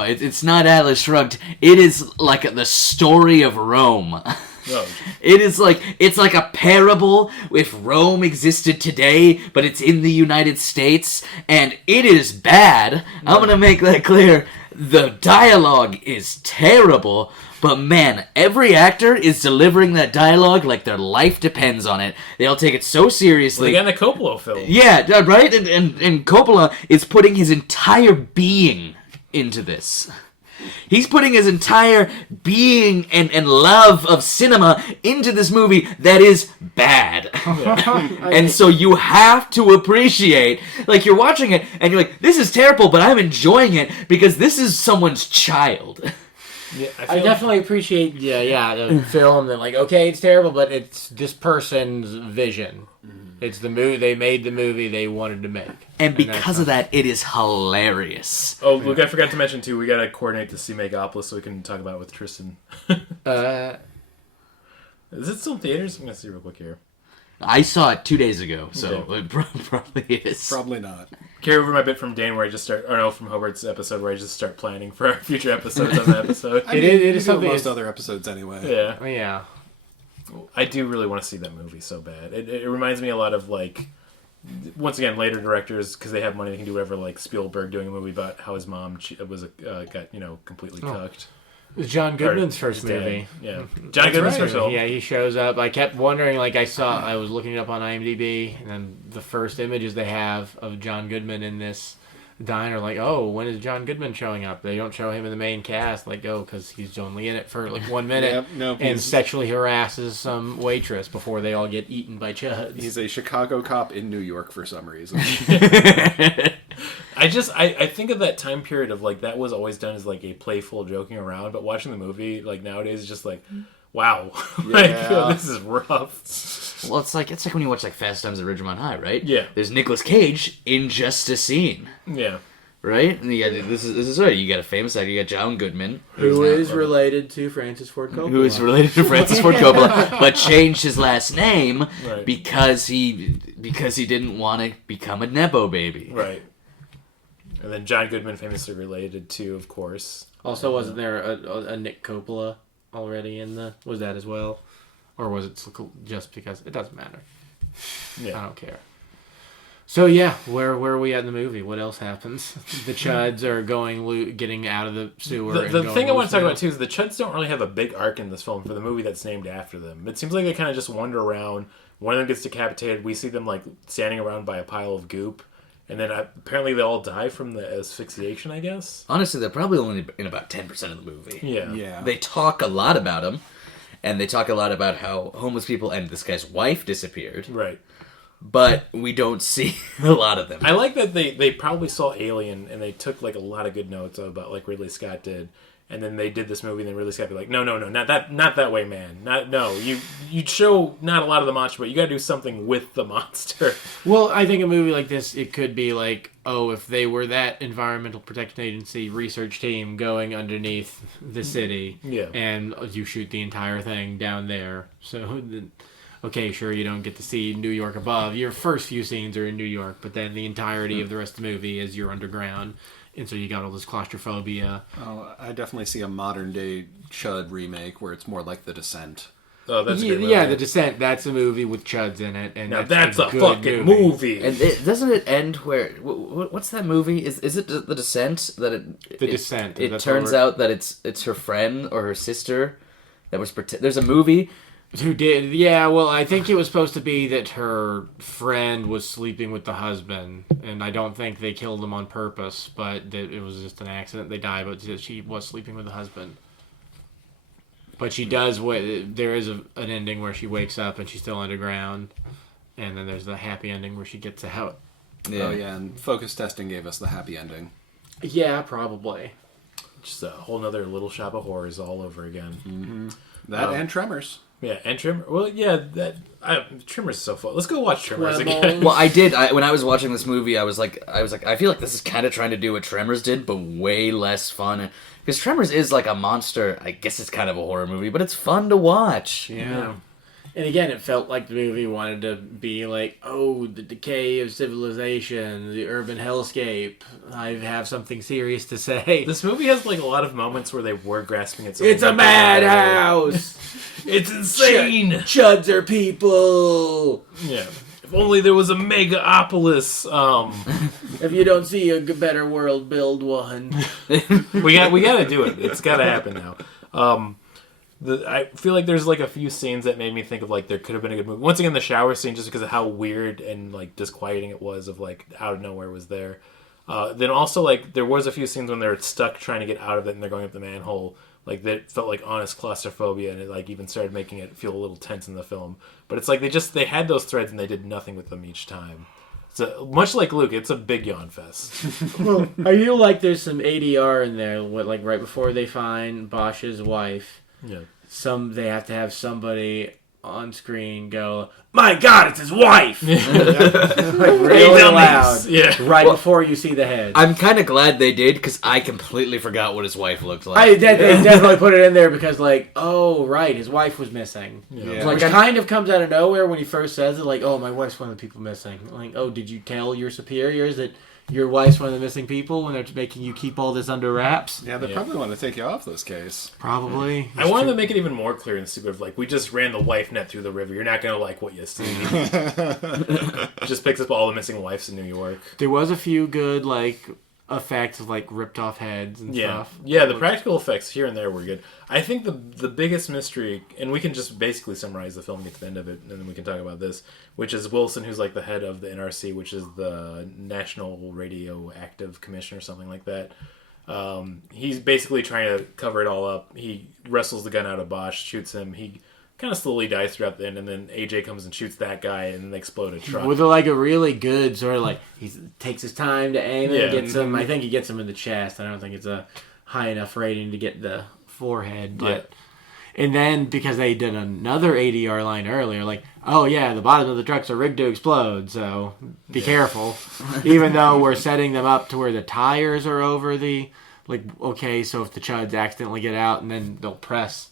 It's not Atlas Shrugged. It is like the story of Rome. Oh, It's like a parable if Rome existed today, but it's in the United States, and it is bad. I'm gonna make that clear. The dialogue is terrible, but man, every actor is delivering that dialogue like their life depends on it. They all take it so seriously. they got in the Coppola film. Yeah, right? And Coppola is putting his entire being into this. He's putting his entire being and love of cinema into this movie that is bad. And so you have to appreciate, like, you're watching it and you're like, this is terrible, but I'm enjoying it because this is someone's child. Yeah, I definitely appreciate, the film that, like, okay, it's terrible, but it's this person's vision. It's the movie, they made the movie they wanted to make. And because of that, it is hilarious. Oh, look, I forgot to mention, too, we got to coordinate to see Megapolis so we can talk about it with Tristan. Is it still in theaters? I'm going to see real quick here. I saw it 2 days ago, so Okay. it probably is. Probably not. Carry over my bit from Dane where I just start, or no, from Hobart's episode where I just start planning for future episodes on the episode. I It mean, is- it you is do something most that's- other episodes anyway. Yeah. Yeah. I do really want to see that movie so bad. It reminds me a lot of, like, once again, later directors, because they have money, they can do whatever, like Spielberg doing a movie about how his mom was got, completely cucked. It was John Goodman's Or first his dad. movie. Yeah. John Goodman's first film. Yeah, he shows up. I kept wondering, like, I was looking it up on IMDb, and then the first images they have of John Goodman in this diner, like, oh, when is John Goodman showing up? They don't show him in the main cast, like, oh, because he's only in it for, like, 1 minute, Yep, no, and he's- sexually harasses some waitress before they all get eaten by chuds. He's a Chicago cop in New York for some reason. I think of that time period of like that was always done as like a playful joking around, but watching the movie like nowadays is just like, wow, like this is rough. Well, it's like when you watch like Fast Times at Ridgemont High, right? Yeah. There's Nicolas Cage in just a scene, Yeah. right? And you got this is right. You got a famous actor. You got John Goodman, Who who's is related to Francis Ford Coppola. who is related to Francis Ford Coppola, but changed his last name Right. because he didn't want to become a Nepo baby. Right. And then John Goodman famously related to, of course. Also, wasn't there a Nick Coppola already in was that as well? Or was it just because? It doesn't matter. Yeah. I don't care. So yeah, where are we at in the movie? What else happens? The Chuds are getting out of the sewer. The thing I want to talk about too is the Chuds don't really have a big arc in this film for the movie that's named after them. It seems like they kind of just wander around. One of them gets decapitated. We see them like standing around by a pile of goop, and then apparently they all die from the asphyxiation, I guess. Honestly, they're probably only in about 10% of the movie. Yeah. Yeah. They talk a lot about him, and they talk a lot about how homeless people and this guy's wife disappeared, Right. but we don't see a lot of them. I like that they probably saw Alien and they took like a lot of good notes about like Ridley Scott did, and then they did this movie and then Ridley Scott be like, no, not that way, man. You show not a lot of the monster, but you got to do something with the monster. Well, I think a movie like this, it could be like, oh, if they were that Environmental Protection Agency research team going underneath the city, Yeah. and you shoot the entire thing down there. So, okay, sure, you don't get to see New York above. Your first few scenes are in New York, but then the entirety of the rest of the movie is you're underground. And so you got all this claustrophobia. Oh, I definitely see a modern day Chud remake where it's more like The Descent. Oh, that's a good movie. Yeah, The Descent. That's a movie with Chuds in it, and Now that's a good fucking movie. And doesn't it end where... What's that movie? Is it The Descent? The Descent. It That's turns what out that it's her friend or her sister that was... There's a movie... Who did? Yeah, well, I think it was supposed to be that her friend was sleeping with the husband, and I don't think they killed him on purpose, but that it was just an accident. They died, but she was sleeping with the husband. But she does. There is an ending where she wakes up and she's still underground, and then there's the happy ending where she gets out. Yeah. Oh yeah, and focus testing gave us the happy ending. Yeah, probably. Just a whole nother Little Shop of Horrors all over again. That and Tremors. Yeah, and Tremors. Well, yeah, Tremors is so fun. Let's go watch Tremors again. Well, I did. When I was watching this movie, I was like, I feel like this is kind of trying to do what Tremors did, but way less fun. Because Tremors is like a monster. I guess it's kind of a horror movie, but it's fun to watch. Yeah. And again, it felt like the movie wanted to be like, oh, the decay of civilization, the urban hellscape. I have something serious to say. This movie has like a lot of moments where they were grasping its own. It's a madhouse! It's insane! Chuds are people! Yeah. If only there was a megaopolis. If you don't see a better world, build one. we got to do it. It's got to happen now. I feel like there's like a few scenes that made me think of like there could have been a good movie. Once again, the shower scene, just because of how weird and like disquieting it was, of like out of nowhere was there. Then also like there was a few scenes when they were stuck trying to get out of it and they're going up the manhole. Like that felt like honest claustrophobia, and it like even started making it feel a little tense in the film. But it's like they had those threads and they did nothing with them each time. So much like Luke, it's a big yawn fest. Well, I feel like there's some ADR in there. Like right before they find Bosch's wife. Yeah. They have to have somebody on screen go, my God, it's his wife! Like really loud. Yeah. Right before you see the head. I'm kind of glad they did, because I completely forgot what his wife looked like. They definitely put it in there because, like, oh, right, his wife was missing. Yeah. Which kind of comes out of nowhere when he first says it, like, oh, my wife's one of the people missing. Like, oh, did you tell your superiors that your wife's one of the missing people when they're making you keep all this under wraps? Yeah, they probably want to take you off this case. Probably. I wanted to make it even more clear and stupid. Like, we just ran the wife net through the river. You're not going to like what you see. Just picks up all the missing wives in New York. There was a few good, like, effects of, like, ripped off heads and Yeah. stuff. Yeah, the practical effects here and there were good. I think the biggest mystery, and we can just basically summarize the film and get to the end of it, and then we can talk about this, which is Wilson, who's like the head of the NRC, which is the National Radioactive Commission or something like that. He's basically trying to cover it all up. He wrestles the gun out of Bosch, shoots him. He kind of slowly dies throughout the end, and then AJ comes and shoots that guy, and then they explode a truck. With like a really good sort of like he takes his time to aim Yeah. and gets him. I think he gets him in the chest. I don't think it's a high enough rating to get the forehead, but. And then, because they did another ADR line earlier, like, oh yeah, the bottom of the trucks are rigged to explode, so be careful. Even though we're setting them up to where the tires are over the, like, okay, so if the chuds accidentally get out and then they'll press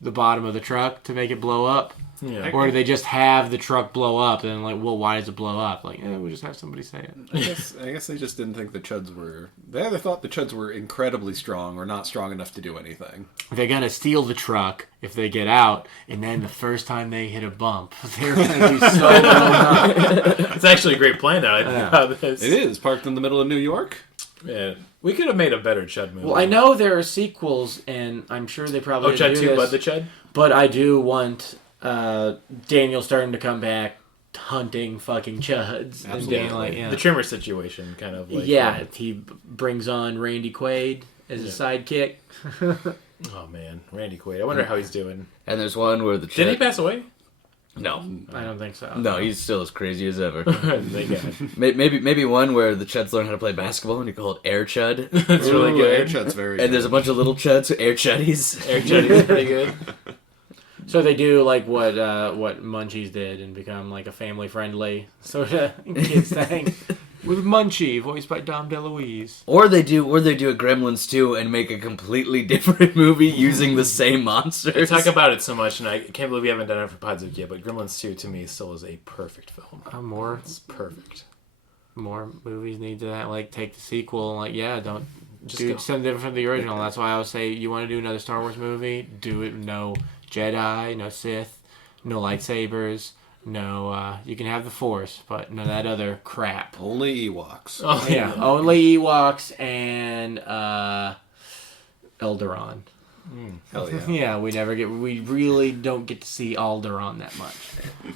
the bottom of the truck to make it blow up. Yeah. Or do they just have the truck blow up and like, well, why does it blow up? Like, we'll just have somebody say it. I guess they just didn't think the Chuds were... They either thought the Chuds were incredibly strong or not strong enough to do anything. They're going to steal the truck if they get out, and then the first time they hit a bump, they're going to be so blown up. It's actually a great plan now. I think about this. It is, parked in the middle of New York. Yeah. We could have made a better Chud movie. Well, I know there are sequels, and I'm sure they probably Chud do 2, this, Bud the Chud? but I do want Daniel Stern to come back hunting fucking chuds. And Absolutely. being like, yeah. The Trimmer situation, kind of like... Yeah, he brings on Randy Quaid as a sidekick. Oh, man. Randy Quaid. I wonder how he's doing. And there's one where the Didn't he pass away? No. I don't think so. No, he's still as crazy as ever. Thank God. Maybe one where the Chuds learn how to play basketball and you call it Air Chud. It's really Ooh, good. Air Chud's very And there's a good. bunch of little Chuds, Air Chuddies. Eric Chuddy's pretty good. So they do like what Munchies did and become like a family-friendly sort of kids thing. With Munchie, voiced by Dom DeLuise. Or they do a Gremlins 2 and make a completely different movie using the same I monsters. talk about it so much, and I can't believe we haven't done it for Podzuki yet, but Gremlins 2 to me still is a perfect film. More It's perfect. movies need to like take the sequel and like don't Just do go. something different from the original. That's why I would say you want to do another Star Wars movie, do it no Jedi, no Sith, no lightsabers, no you can have the Force, but none of that other crap. Only Ewoks. Oh, Yeah, only Ewoks and Eldaron. Hell yeah. Yeah, we really don't get to see Alderaan that much.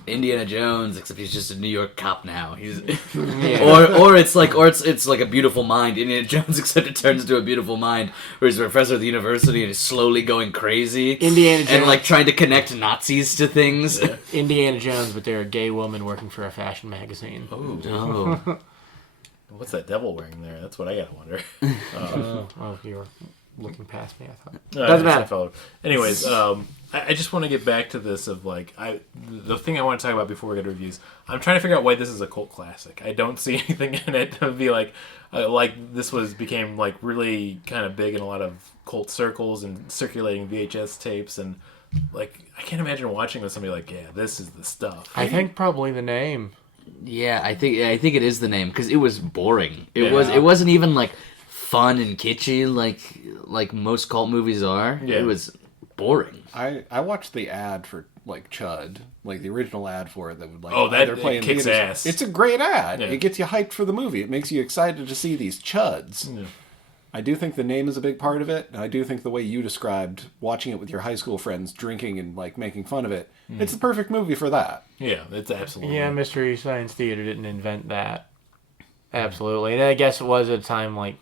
Indiana Jones, except he's just a New York cop now. He's Yeah. or it's like a Beautiful Mind. Indiana Jones, except it turns into a Beautiful Mind, where he's a professor at the university and is slowly going crazy. Indiana Jones. And like trying to connect Nazis to things. Indiana Jones, but they're a gay woman working for a fashion magazine. Oh. What's that devil wearing there? That's what I gotta wonder. Oh, you were looking past me, I thought. Doesn't matter. Anyways, I just want to get back to this of like the thing I want to talk about before we get to reviews. I'm trying to figure out why this is a cult classic. I don't see anything in it to be like this became like really kind of big in a lot of cult circles and circulating VHS tapes, and like I can't imagine watching with somebody like, yeah, this is the stuff. I think probably the name. Yeah, I think it is the name because it was boring. It Yeah. wasn't even like fun and kitschy like most cult movies are. Yeah. It was boring. I watched the ad for like Chud, like the original ad for it that would like Oh, that either play in kicks theaters. ass. It's a great ad. Yeah. It gets you hyped for the movie. It makes you excited to see these Chuds. Yeah. I do think the name is a big part of it, and I do think the way you described watching it with your high school friends, drinking and like making fun of it, it's the perfect movie for that. Yeah, it's absolutely. Yeah, Mystery Science Theater didn't invent that. Absolutely. And I guess it was at a time like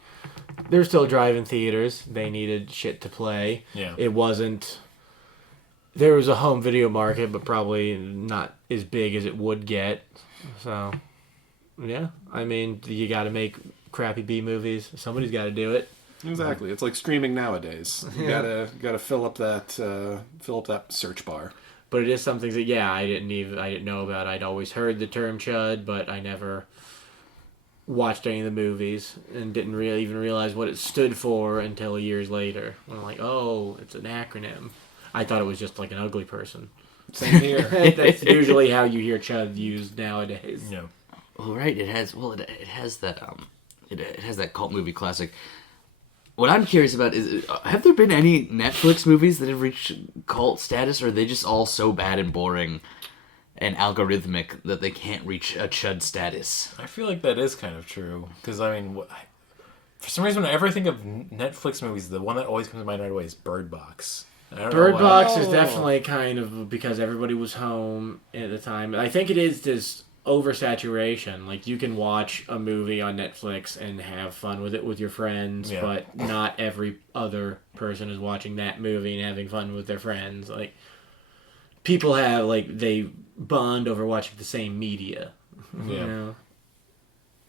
they're still driving theaters. They needed shit to play. Yeah. It wasn't... There was a home video market, but probably not as big as it would get. So, yeah. I mean, you got to make crappy B movies. Somebody's got to do it. Exactly. It's like streaming nowadays. You gotta fill up that search bar. But it is something that, I didn't know about. I'd always heard the term Chud, but I never watched any of the movies and didn't really even realize what it stood for until years later. When I'm like, oh, it's an acronym. I thought it was just like an ugly person. Same here. That's usually how you hear Chud used nowadays. Yeah. Well, right. It has that it has that cult movie classic. What I'm curious about is, have there been any Netflix movies that have reached cult status, or are they just all so bad and boring and algorithmic that they can't reach a Chud status? I feel like that is kind of true because I mean, for some reason, whenever I think of Netflix movies, the one that always comes to mind right away is Bird Box. I don't Bird know why. Box is definitely kind of because everybody was home at the time. I think it is this oversaturation. Like, you can watch a movie on Netflix and have fun with it with your friends, Yeah. but not every other person is watching that movie and having fun with their friends. Like, people have they bond over watching the same media. Yeah. You know?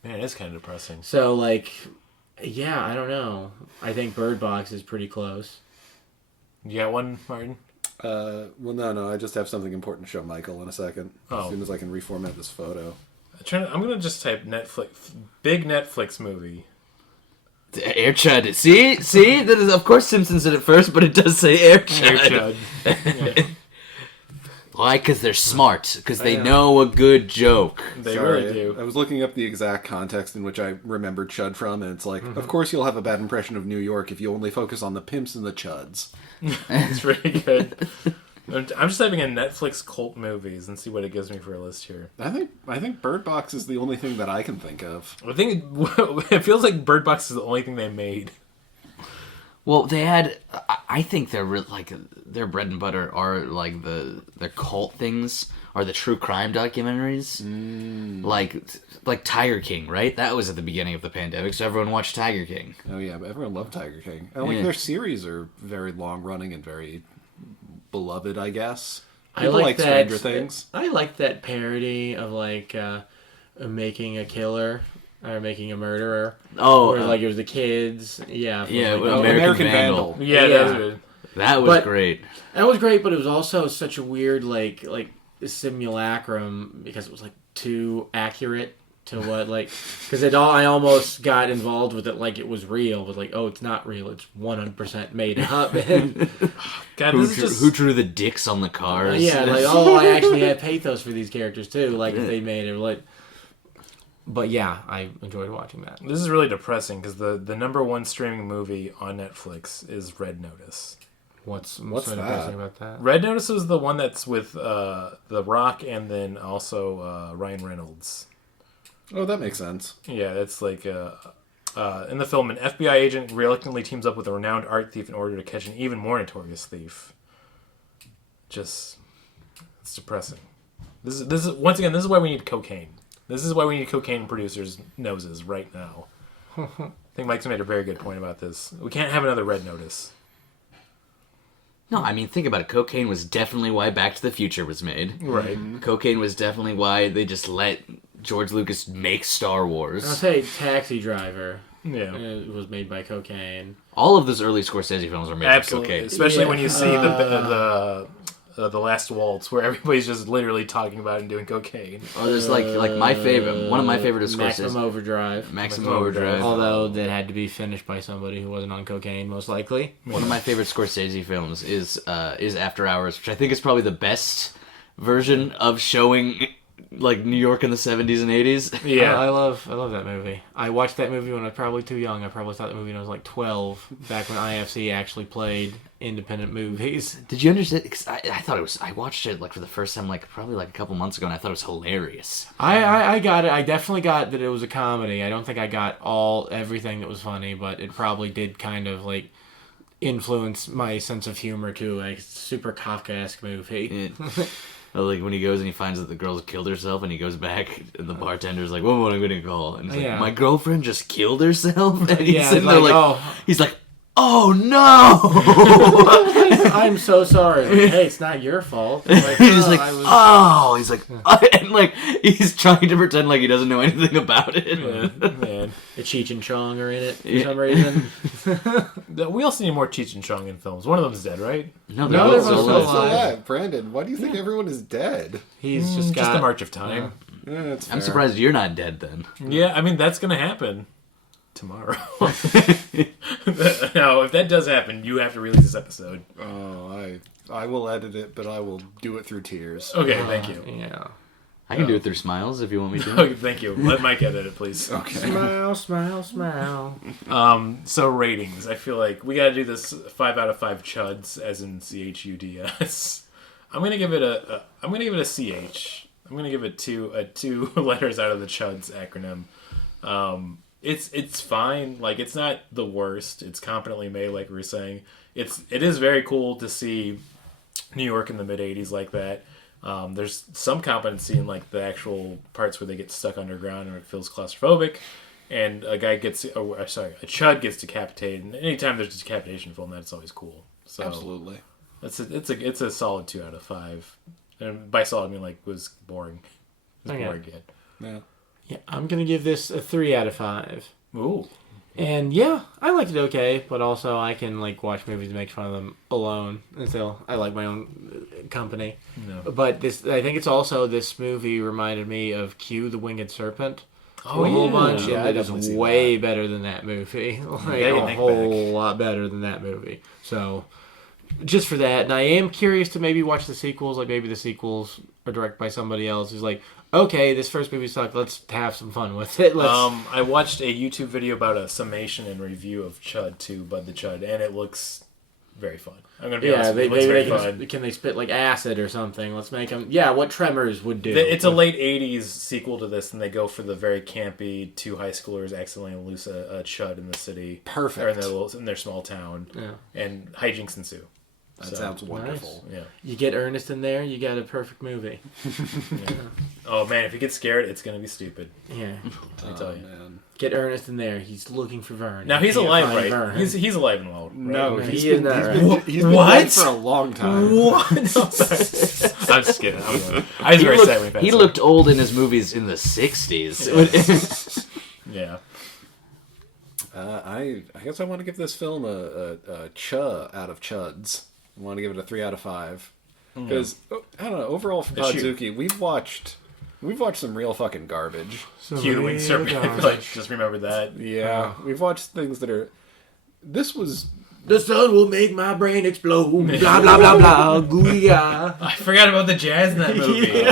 Man, it's kind of depressing. So yeah, I don't know. I think Bird Box is pretty close. You got one, Martin? Well, no. I just have something important to show Michael in a second. Oh. As soon as I can reformat this photo. I'm gonna just type Netflix, big Netflix movie. Air Chud. See? That is, of course Simpsons did it first, but it does say Air Chud. Air Chud. Why? Because they're smart. Because they know a good joke. They Sorry, really do. I was looking up the exact context in which I remembered Chud from, and it's like, of course you'll have a bad impression of New York if you only focus on the pimps and the chuds. It's really good. I'm just typing in Netflix cult movies and see what it gives me for a list here. I think Bird Box is the only thing that I can think of. I think it feels like Bird Box is the only thing they made. Well, they had. I think they're their bread and butter are their cult things are the true crime documentaries, like Tiger King, right? That was at the beginning of the pandemic, so everyone watched Tiger King. Oh yeah, but everyone loved Tiger King. And their series are very long running and very beloved, I guess. People like Stranger Things. I like that parody of making a killer or making a murderer. Oh, or it was the kids. Yeah. American Vandal. Yeah, that was good. That was great. That was great, but it was also such a weird simulacrum because it was too accurate to what because I almost got involved with it like it was real. It was oh, it's not real. It's 100% made up. God, Who drew the dicks on the cars? Yeah, I actually had pathos for these characters too. If they made it But yeah, I enjoyed watching that. This is really depressing because the number one streaming movie on Netflix is Red Notice. What's so that? depressing about that? Red Notice is the one that's with The Rock and then also Ryan Reynolds. Oh, that makes sense. Yeah, it's in the film, an FBI agent reluctantly teams up with a renowned art thief in order to catch an even more notorious thief. It's depressing. This is once again, this is why we need cocaine. This is why we need cocaine producers' noses right now. I think Mike's made a very good point about this. We can't have another Red Notice. No, I mean, think about it. Cocaine was definitely why Back to the Future was made. Right. Cocaine was definitely why they just let George Lucas make Star Wars. I'll say Taxi Driver. Yeah. It was made by cocaine. All of those early Scorsese films were made Absolutely. by cocaine. Especially when you see the Last Waltz, where everybody's just literally talking about it and doing cocaine. Oh, there's my favorite. One of my favorite is Scorsese. Maximum Overdrive. Although that had to be finished by somebody who wasn't on cocaine, most likely. One of my favorite Scorsese films is After Hours, which I think is probably the best version of showing New York in the 70s and 80s. Yeah. I love that movie. I watched that movie when I was probably too young. I probably saw that movie when I was 12, back when IFC actually played independent movies. Did you understand? Because I thought it was. I watched it for the first time probably a couple months ago, and I thought it was hilarious. I got it. I definitely got that it was a comedy. I don't think I got everything that was funny, but it probably did kind of influence my sense of humor too. It's a super Kafkaesque movie. When he goes and he finds that the girl's killed herself, and he goes back, and the bartender's like, "What am I gonna call?" And he's like, "My girlfriend just killed herself." And he's sitting there he's like, "Oh no!" I'm so sorry. Hey, it's not your fault. He's he's like, he's trying to pretend like he doesn't know anything about it. Yeah, man. The Cheech and Chong are in it for some reason. We also need more Cheech and Chong in films. One of them's dead, right? No, they're both still alive. alive. Brandon, why do you think everyone is dead? He's just got the march of time. Yeah, that's fair. I'm surprised you're not dead then. Yeah, I mean, that's going to happen tomorrow. No, if that does happen, you have to release this episode. Oh, I will edit it, but I will do it through tears. Okay, thank you. Yeah. I can do it through smiles if you want me to. Okay, thank you. Let Mike edit it, please. Okay. Smile, smile, smile. So ratings. I feel like we got to do this 5 out of 5 chuds, as in C.H.U.D.S. I'm gonna give it a CH. I'm gonna give it two letters out of the chuds acronym. It's fine. It's not the worst. It's competently made, like we were saying. It is very cool to see New York in the mid '80s like that. There's some competency in the actual parts where they get stuck underground and it feels claustrophobic, and a chud gets decapitated. And anytime there's a decapitation film, that's always cool. So Absolutely. It's a solid 2 out of 5. And by solid, I mean, like, was boring. It was Okay. boring again. Yeah. Yeah, I'm going to give this a 3 out of 5. Ooh. And yeah, I liked it okay, but also I can like watch movies and make fun of them alone until I like my own company. No. But I think it's also this movie reminded me of Q, the Winged Serpent. Oh, a whole yeah. bunch, Yeah, and I it is definitely see way better than that movie. Like Yeah, a Nick whole lot better than that movie. So just for that, and I am curious to maybe watch the sequels. Like maybe the sequels are directed by somebody else who's like, okay, this first movie sucked. Let's have some fun with it. I watched a YouTube video about a summation and review of C.H.U.D 2, Bud the C.H.U.D, and it looks very fun. I'm gonna be honest with you, it looks very fun. Can they spit like acid or something? Let's make them. Yeah, what Tremors would do. It's a late '80s sequel to this, and they go for the very campy 2 high schoolers accidentally lose a C.H.U.D in the city, Perfect. or in their small town, Yeah. and hijinks ensue. That sounds wonderful. Yeah. You get Ernest in there, you got a perfect movie. Oh man, if you get scared, it's gonna be stupid. Yeah. I tell you. Man. Get Ernest in there. He's looking for Vern. Now he's Can't alive, find right? Vern. He's alive and well. Right? No, Right. he's He is been, not he's right. been, he's been What? dead for a long time. What? I'm just kidding. I was very sad when He looked old in his movies in the 60s. Yeah. I guess I want to give this film a ch out of chuds. I want to give it a 3 out of 5 because I don't know. Overall, for It's you. Podzuki, we've watched some real fucking garbage. Cue the winged serpent. I feel like just remember that. Yeah, we've watched things that are. This was. The sun will make my brain explode. Blah blah blah blah. Gooey-ah. I forgot about the jazz in that movie.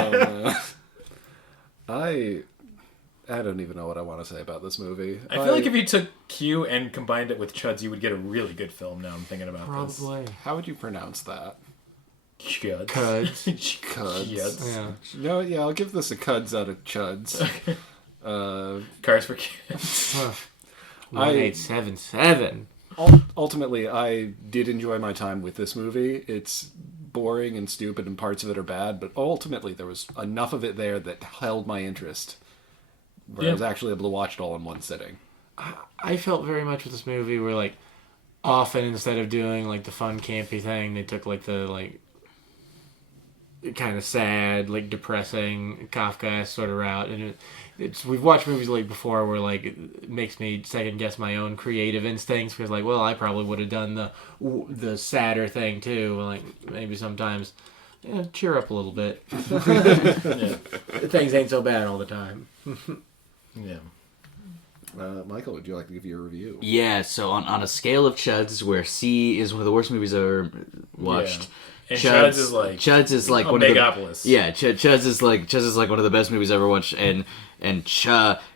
I don't even know what I want to say about this movie. I feel like if you took Q and combined it with Chuds, you would get a really good film. Now I'm thinking about this. Probably. How would you pronounce that? Chuds. Cuds. Cuds. Chuds. Yeah. No, yeah, I'll give this a cuds out of chuds. Cars for kids. 1877. Ultimately, I did enjoy my time with this movie. It's boring and stupid, and parts of it are bad, but ultimately there was enough of it there that held my interest. Where I was actually able to watch it all in one sitting. I felt very much with this movie where like often instead of doing like the fun campy thing, they took like the like kind of sad, like depressing Kafka sort of route. And it's we've watched movies like before where like it makes me second guess my own creative instincts because like, well, I probably would have done the sadder thing too. Like maybe sometimes cheer up a little bit. Things ain't so bad all the time. Yeah. Michael, would you like to give your review? Yeah, so on a scale of Chuds, where C is one of the worst movies I've ever watched. And Chuds is like Chuds is like a one of the Megapolis. yeah. Chuds is like one of the best movies I've ever watched, and Ch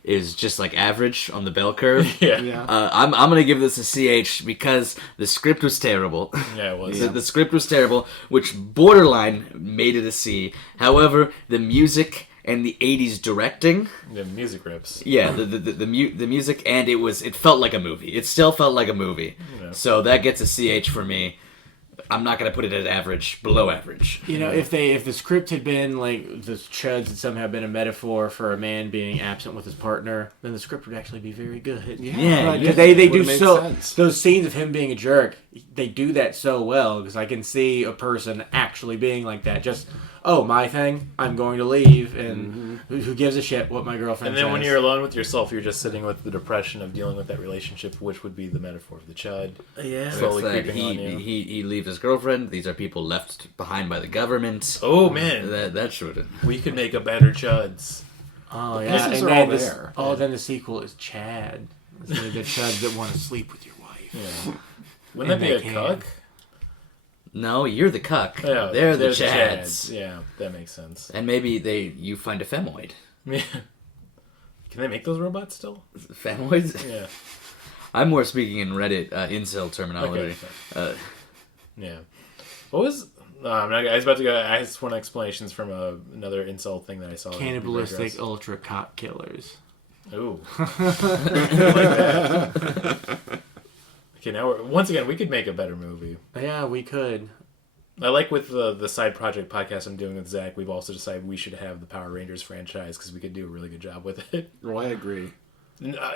is just like average on the bell curve. Yeah. I'm gonna give this a CH because the script was terrible. Yeah, it was. The script was terrible, which borderline made it a C. However, the music and the 80s directing, The music rips. yeah, the music, and it felt like a movie. It still felt like a movie. Yeah. So that gets a CH for me. I'm not gonna put it at average, below average. You know, if the script had been like the Chuds had somehow been a metaphor for a man being absent with his partner, then the script would actually be very good. Yeah, Because they do Would've made so sense. those scenes of him being a jerk, they do that so well because I can see a person actually being like that. Just my thing, I'm going to leave, and who gives a shit what my girlfriend And then says? when you're alone with yourself, you're just sitting with the depression of dealing with that relationship, which would be the metaphor of the Chud. yeah, Slowly It's that creeping on you. he leaves his girlfriend. These are people left behind by the government. Oh man, That should. we could make a better Chuds. oh yeah, Pieces and are then all this, there. then the sequel is Chad. It's the Chuds that want to sleep with your wife. Yeah. Wouldn't that be And a they cuck? No, you're the cuck. Yeah, they're the they're Chads. Yeah, that makes sense. And maybe you find a femoid. Yeah. Can they make those robots still? Femoids? Yeah. I'm more speaking in Reddit incel terminology. Okay. Yeah. What was? I'm not. I was about to go. I just want explanations from another incel thing that I saw. Cannibalistic ultra cop killers. Ooh. I like that. Okay, now once again we could make a better movie. Yeah, we could. I like with the side project podcast I'm doing with Zach. We've also decided we should have the Power Rangers franchise because we could do a really good job with it. Oh, I agree.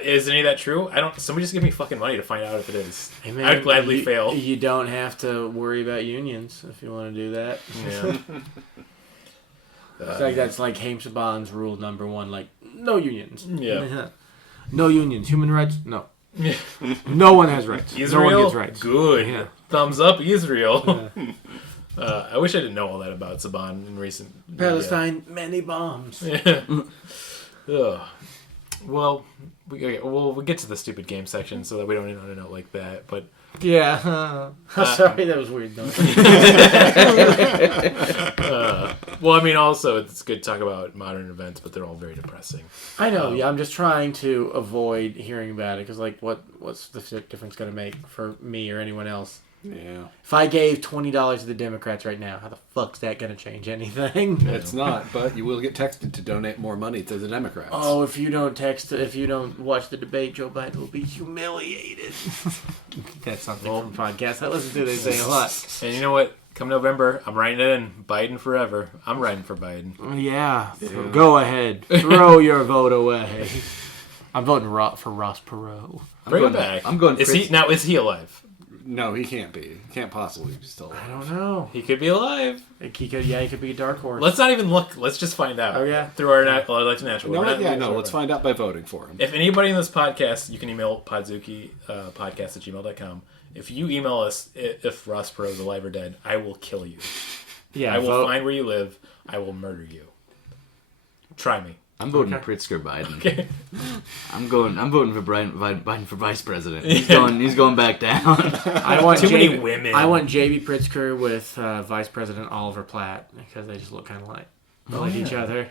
Is any of that true? I don't. Somebody just give me fucking money to find out if it is. Hey, man, I'd gladly fail. You don't have to worry about unions if you want to do that. Yeah. It's like that's like James Bond's rule number 1. Like no unions. Yeah. No unions. Human rights. No. No one has rights. Israel? No one gets rights. Good. Yeah. Thumbs up, Israel. I wish I didn't know all that about Saban in recent. Palestine, many bombs. Yeah. Ugh. Well, we'll get to the stupid game section so that we don't end on a note like that. But Yeah. Sorry, that was weird. Though. well, I mean, also it's good to talk about modern events, but they're all very depressing. I know. Yeah, I'm just trying to avoid hearing about it because, like, what's the difference going to make for me or anyone else? Yeah. If I gave $20 to the Democrats right now, how the fuck's that going to change anything? It's not, but you will get texted to donate more money to the Democrats. Oh, if you don't watch the debate, Joe Biden will be humiliated. That's something from podcasts I listen to. They say a lot. And you know what? Come November, I'm writing it in. Biden forever. I'm writing for Biden. Yeah. Go ahead. Throw your vote away. I'm voting for Ross Perot. Bring him back. I'm going. Is he alive? No, he can't be. He can't possibly be still alive. I don't know. He could be alive. He could be a dark horse. Let's not even look. Let's just find out. Oh, yeah? Through our election national. Let's find out by voting for him. If anybody in this podcast, you can email podzuki podcast@gmail.com. If you email us if Ross Perot is alive or dead, I will kill you. Yeah, I will find where you live. I will murder you. Try me. I'm voting Pritzker Biden. Okay. I'm voting for Biden for vice president. He's going back down. I want many women. I want J.B. Pritzker with Vice President Oliver Platt because they just look kind of like each other.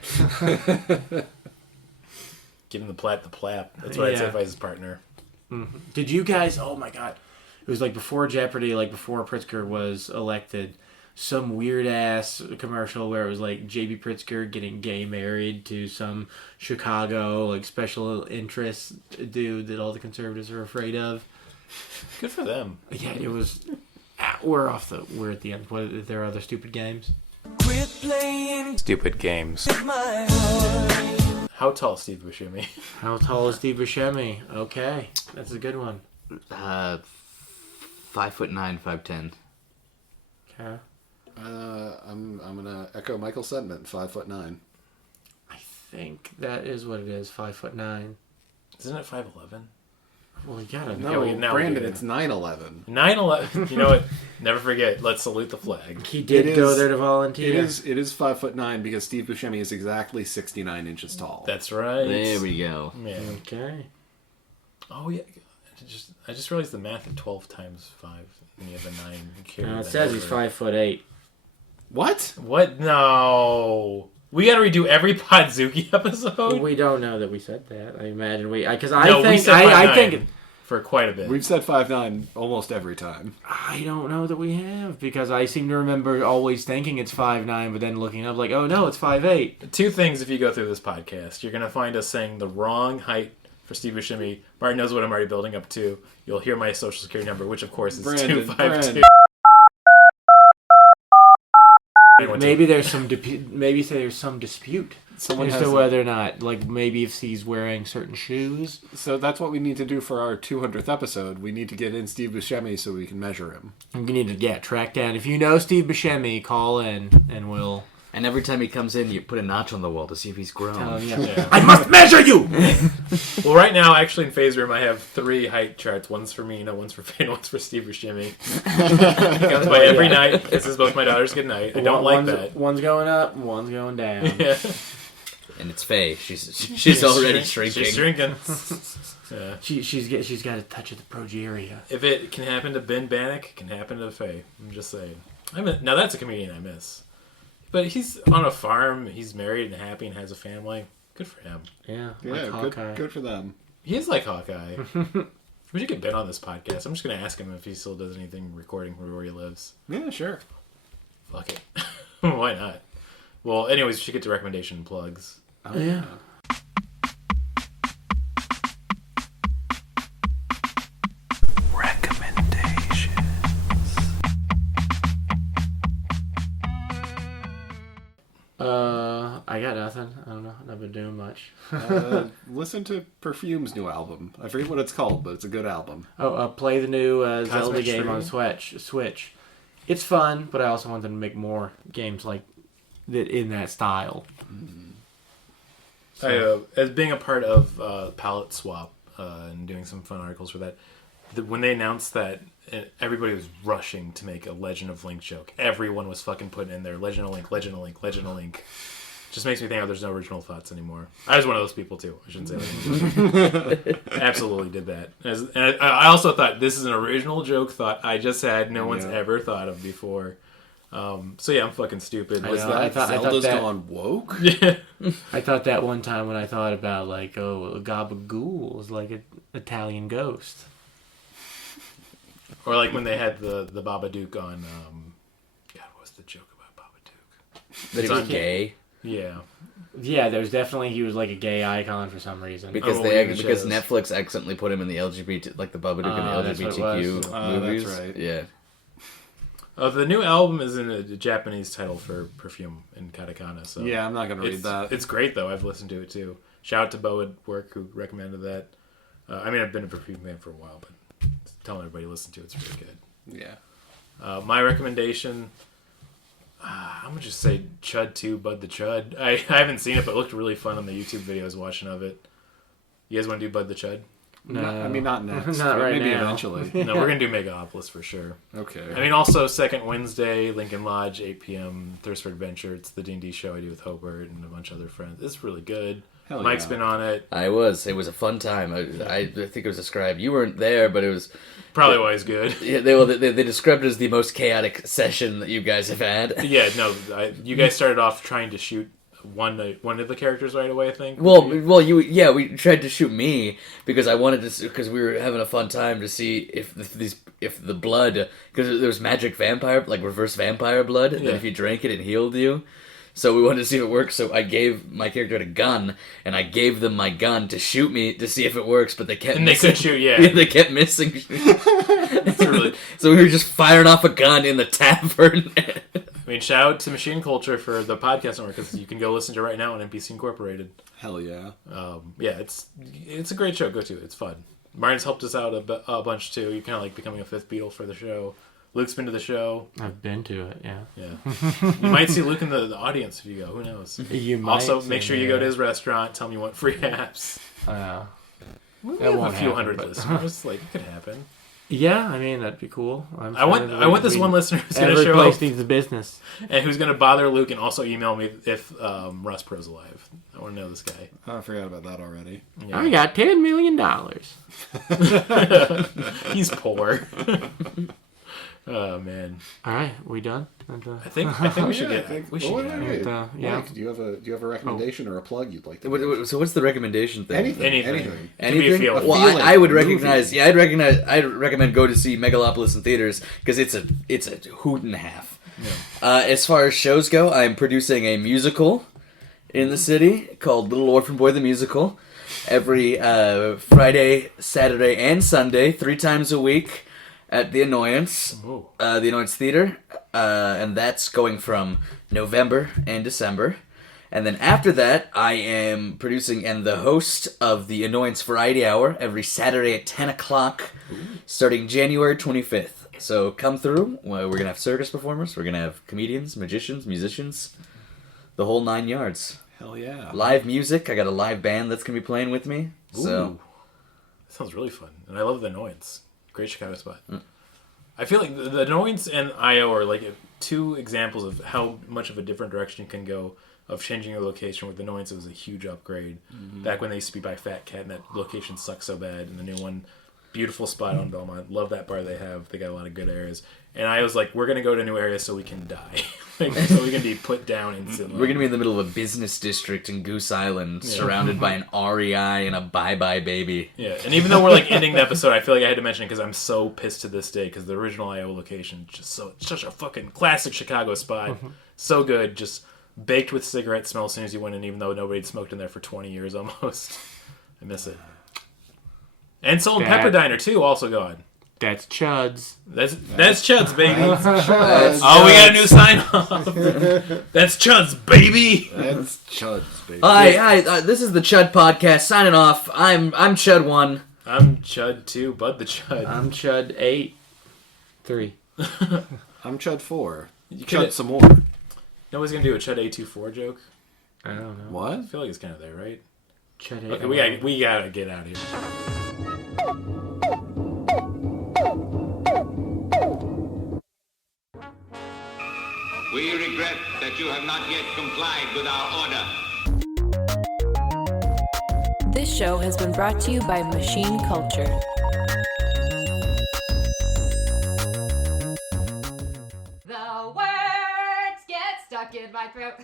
Give him the Platt. That's what I'd say if I was his partner. Mm-hmm. Did you guys? Oh my God! It was like before Jeopardy, like before Pritzker was elected. Some weird ass commercial where it was like J.B. Pritzker getting gay married to some Chicago like special interest dude that all the conservatives are afraid of. Good for them. Yeah, it was. We're at the end. What are there other stupid games? Quit playing Stupid games. my heart. How tall, Steve Buscemi? How tall is Steve Buscemi? Okay, that's a good one. 5'9", 5'10". Okay. I'm gonna echo Michael's sentiment. 5'9". I think that is what it is. 5'9". Isn't it 5'11"? Well, you gotta No, know. now Brandon, we- it's 9/11. 9/11. You know what? Never forget. Let's salute the flag. He did It go is- there to volunteer. It is 5'9" because Steve Buscemi is exactly 69 inches tall. That's right. There we go. Yeah. Okay. Oh yeah. I just realized the math of 12 times 5, and you have a 9. It says he's 5'8". What? What? No. We got to redo every Podzuki episode. Well, we don't know that we said that. I imagine we think for quite a bit. We've said 5'9" almost every time. I don't know that we have because I seem to remember always thinking it's 5'9", but then looking up like, oh no, it's 5'8". Two things if you go through this podcast. You're going to find us saying the wrong height for Steve Buscemi. Martin knows what I'm already building up to. You'll hear my social security number, which of course is Brandon, 252. Maybe there's some there's some dispute Someone as has to a- whether or not, like maybe if he's wearing certain shoes. So that's what we need to do for our 200th episode. We need to get in Steve Buscemi so we can measure him. You need to track down. If you know Steve Buscemi, call in and we'll. And every time he comes in, you put a notch on the wall to see if he's grown. Tell him, Yeah. I must measure you. Well, right now, actually, in Phase Room, I have 3 height charts. One's for me, one's for Finn, one's for Steve Buscemi. He comes by every night, kisses both my daughters goodnight. I don't like that. One's going up, one's going down. Yeah. And it's Faye. She's already shrinking. She's shrinking. Yeah. She's got a touch of the progeria. If it can happen to Ben Bannock, it can happen to Faye. I'm just saying. Now that's a comedian I miss. But he's on a farm, he's married and happy and has a family. Good for him. Yeah, Yeah, Hawkeye. good for them. He is like Hawkeye. We should get Ben on this podcast. I'm just going to ask him if he still does anything recording where he lives. Yeah, sure. Fuck it. Why not? Well, anyways, we should get to recommendation plugs. Oh, yeah. I got nothing. I don't know. I've not been doing much. Listen to Perfume's new album. I forget what it's called, but it's a good album. Play the new Zelda Cosmic game on Switch. It's fun, but I also want them to make more games like that in that style. As being a part of Palette Swap and doing some fun articles for that, when they announced that, everybody was rushing to make a Legend of Link joke. Everyone was fucking putting in there, Legend of Link, Legend of Link, Legend of Link. Just makes me think, there's no original thoughts anymore. I was one of those people too. I shouldn't say that. Absolutely did that. And I also thought, this is an original joke thought I just had, no one's ever thought of before. So yeah, I'm fucking stupid. I thought Zelda's that, gone woke? Yeah. I thought that one time when I thought about, like, a Gabagool is like an Italian ghost. Or like when they had the Babadook on, God, what was the joke about Babadook? That he was gay. Yeah. Yeah, there's definitely, he was like a gay icon for some reason. Because well, we because shows. Netflix accidentally put him in the LGBT, like the Babadook in that's the what it was. LGBTQ movies. That's right. Yeah. The new album is in a Japanese title for Perfume in katakana. So Yeah, I'm not going to read that. It's great though. I've listened to it too. Shout out to Bo at work who recommended that. I mean, I've been a Perfume fan for a while, but telling everybody to listen to it's really good. Yeah. My recommendation, I'm gonna just say C.H.U.D 2, Bud the C.H.U.D. I haven't seen it, but it looked really fun on the YouTube videos watching of it. You guys want to do Bud the C.H.U.D? No. I mean, not next. Not right Maybe now. eventually. No, we're gonna do Megapolis for sure. Okay. I mean, also second Wednesday, Lincoln Lodge, 8 p.m. Thirst for Adventure. It's the D&D show I do with Hobart and a bunch of other friends. It's really good. Hell Mike's yeah. been on it. It was a fun time. I think it was described. You weren't there, but it was. Probably always good. Yeah, they described it as the most chaotic session that you guys have had. Yeah, no, you guys started off trying to shoot one of the characters right away, I think. We tried to shoot me because I wanted to, because we were having a fun time to see if the blood, because there was magic vampire, like reverse vampire blood, and Yeah. if you drank it, it healed you. So we wanted to see if it works. So I gave my character a gun, and I gave them my gun to shoot me to see if it works. But they kept And they missing. could shoot, yeah. They kept missing. It's really, So we were just firing off a gun in the tavern. I mean, shout out to Machine Culture for the podcast network, because you can go listen to it right now on NPC Incorporated. Hell yeah. Yeah, it's a great show. Go to it. It's fun. Martin's helped us out a bunch too. You're kind of like becoming a fifth Beatle for the show. Luke's been to the show. I've been to it, yeah. Yeah. You might see Luke in the audience if you go. Who knows? You might Also, see make sure you go to his restaurant. Tell him you want free apps. We That have won't a few happen, hundred but- listeners. Like, it could happen. Yeah, I mean, that'd be cool. I want this one listener who's going to Every show place up needs a business. and who's going to bother Luke and also email me if Russ Pro's alive. I want to know this guy. Oh, I forgot about that already. Yeah. I got $10 million. He's poor. Oh man. All right, we done? I think we should get. We should. Wait. Yeah. Mike, do you have a recommendation or a plug you'd like to? So what's the recommendation thing? Anything. Could be a Anything? feeling. Well, feeling, I would a movie. recognize. Yeah, I'd recommend go to see Megalopolis in theaters because it's a hoot and a half. Yeah. As far as shows go, I'm producing a musical in the city called Little Orphan Boy the Musical. Every Friday, Saturday, and Sunday, 3 times a week at the Annoyance, Ooh. the Annoyance Theater, and that's going from November and December. And then after that, I am producing and the host of the Annoyance Variety Hour every Saturday at 10 o'clock, starting January 25th. So come through. We're going to have circus performers. We're going to have comedians, magicians, musicians, the whole 9 yards. Hell yeah. Live music. I got a live band that's going to be playing with me. So Ooh. Sounds really fun. And I love the Annoyance. Great Chicago spot. I feel like the Annoyance and I.O. are like two examples of how much of a different direction you can go of changing your location. With the Annoyance, it was a huge upgrade. Back when they used to be by Fat Cat, and that location sucked so bad. And the new one, beautiful spot on Belmont. Love that bar they have. They got a lot of good areas. And I was like, we're going to go to new areas so we can die. So we can be put down instantly. we're going to be in the middle of a business district in Goose Island, surrounded by an REI and a Bye Bye Baby. Yeah, and even though we're like ending the episode, I feel like I had to mention it because I'm so pissed to this day because the original I.O. location just such a fucking classic Chicago spot, so good, just baked with cigarette smell as soon as you went in, even though nobody had smoked in there for 20 years almost. I miss it. And Salt and Pepper Diner too, also gone. That's Chuds. That's Chuds, baby. That's Oh, we got a new sign off. That's Chuds, baby. That's Chuds, baby. Hi, this is the Chud Podcast signing off. I'm Chud 1. I'm Chud 2, Bud the Chud. I'm Chud 8. 3. I'm Chud 4. You Chud could- some more. Nobody's gonna do a Chud A24 joke. I don't know. What? I feel like it's kind of there, right? Chud 8. Okay, we gotta get out of here. We regret that you have not yet complied with our order. This show has been brought to you by Machine Culture. The words get stuck in my throat.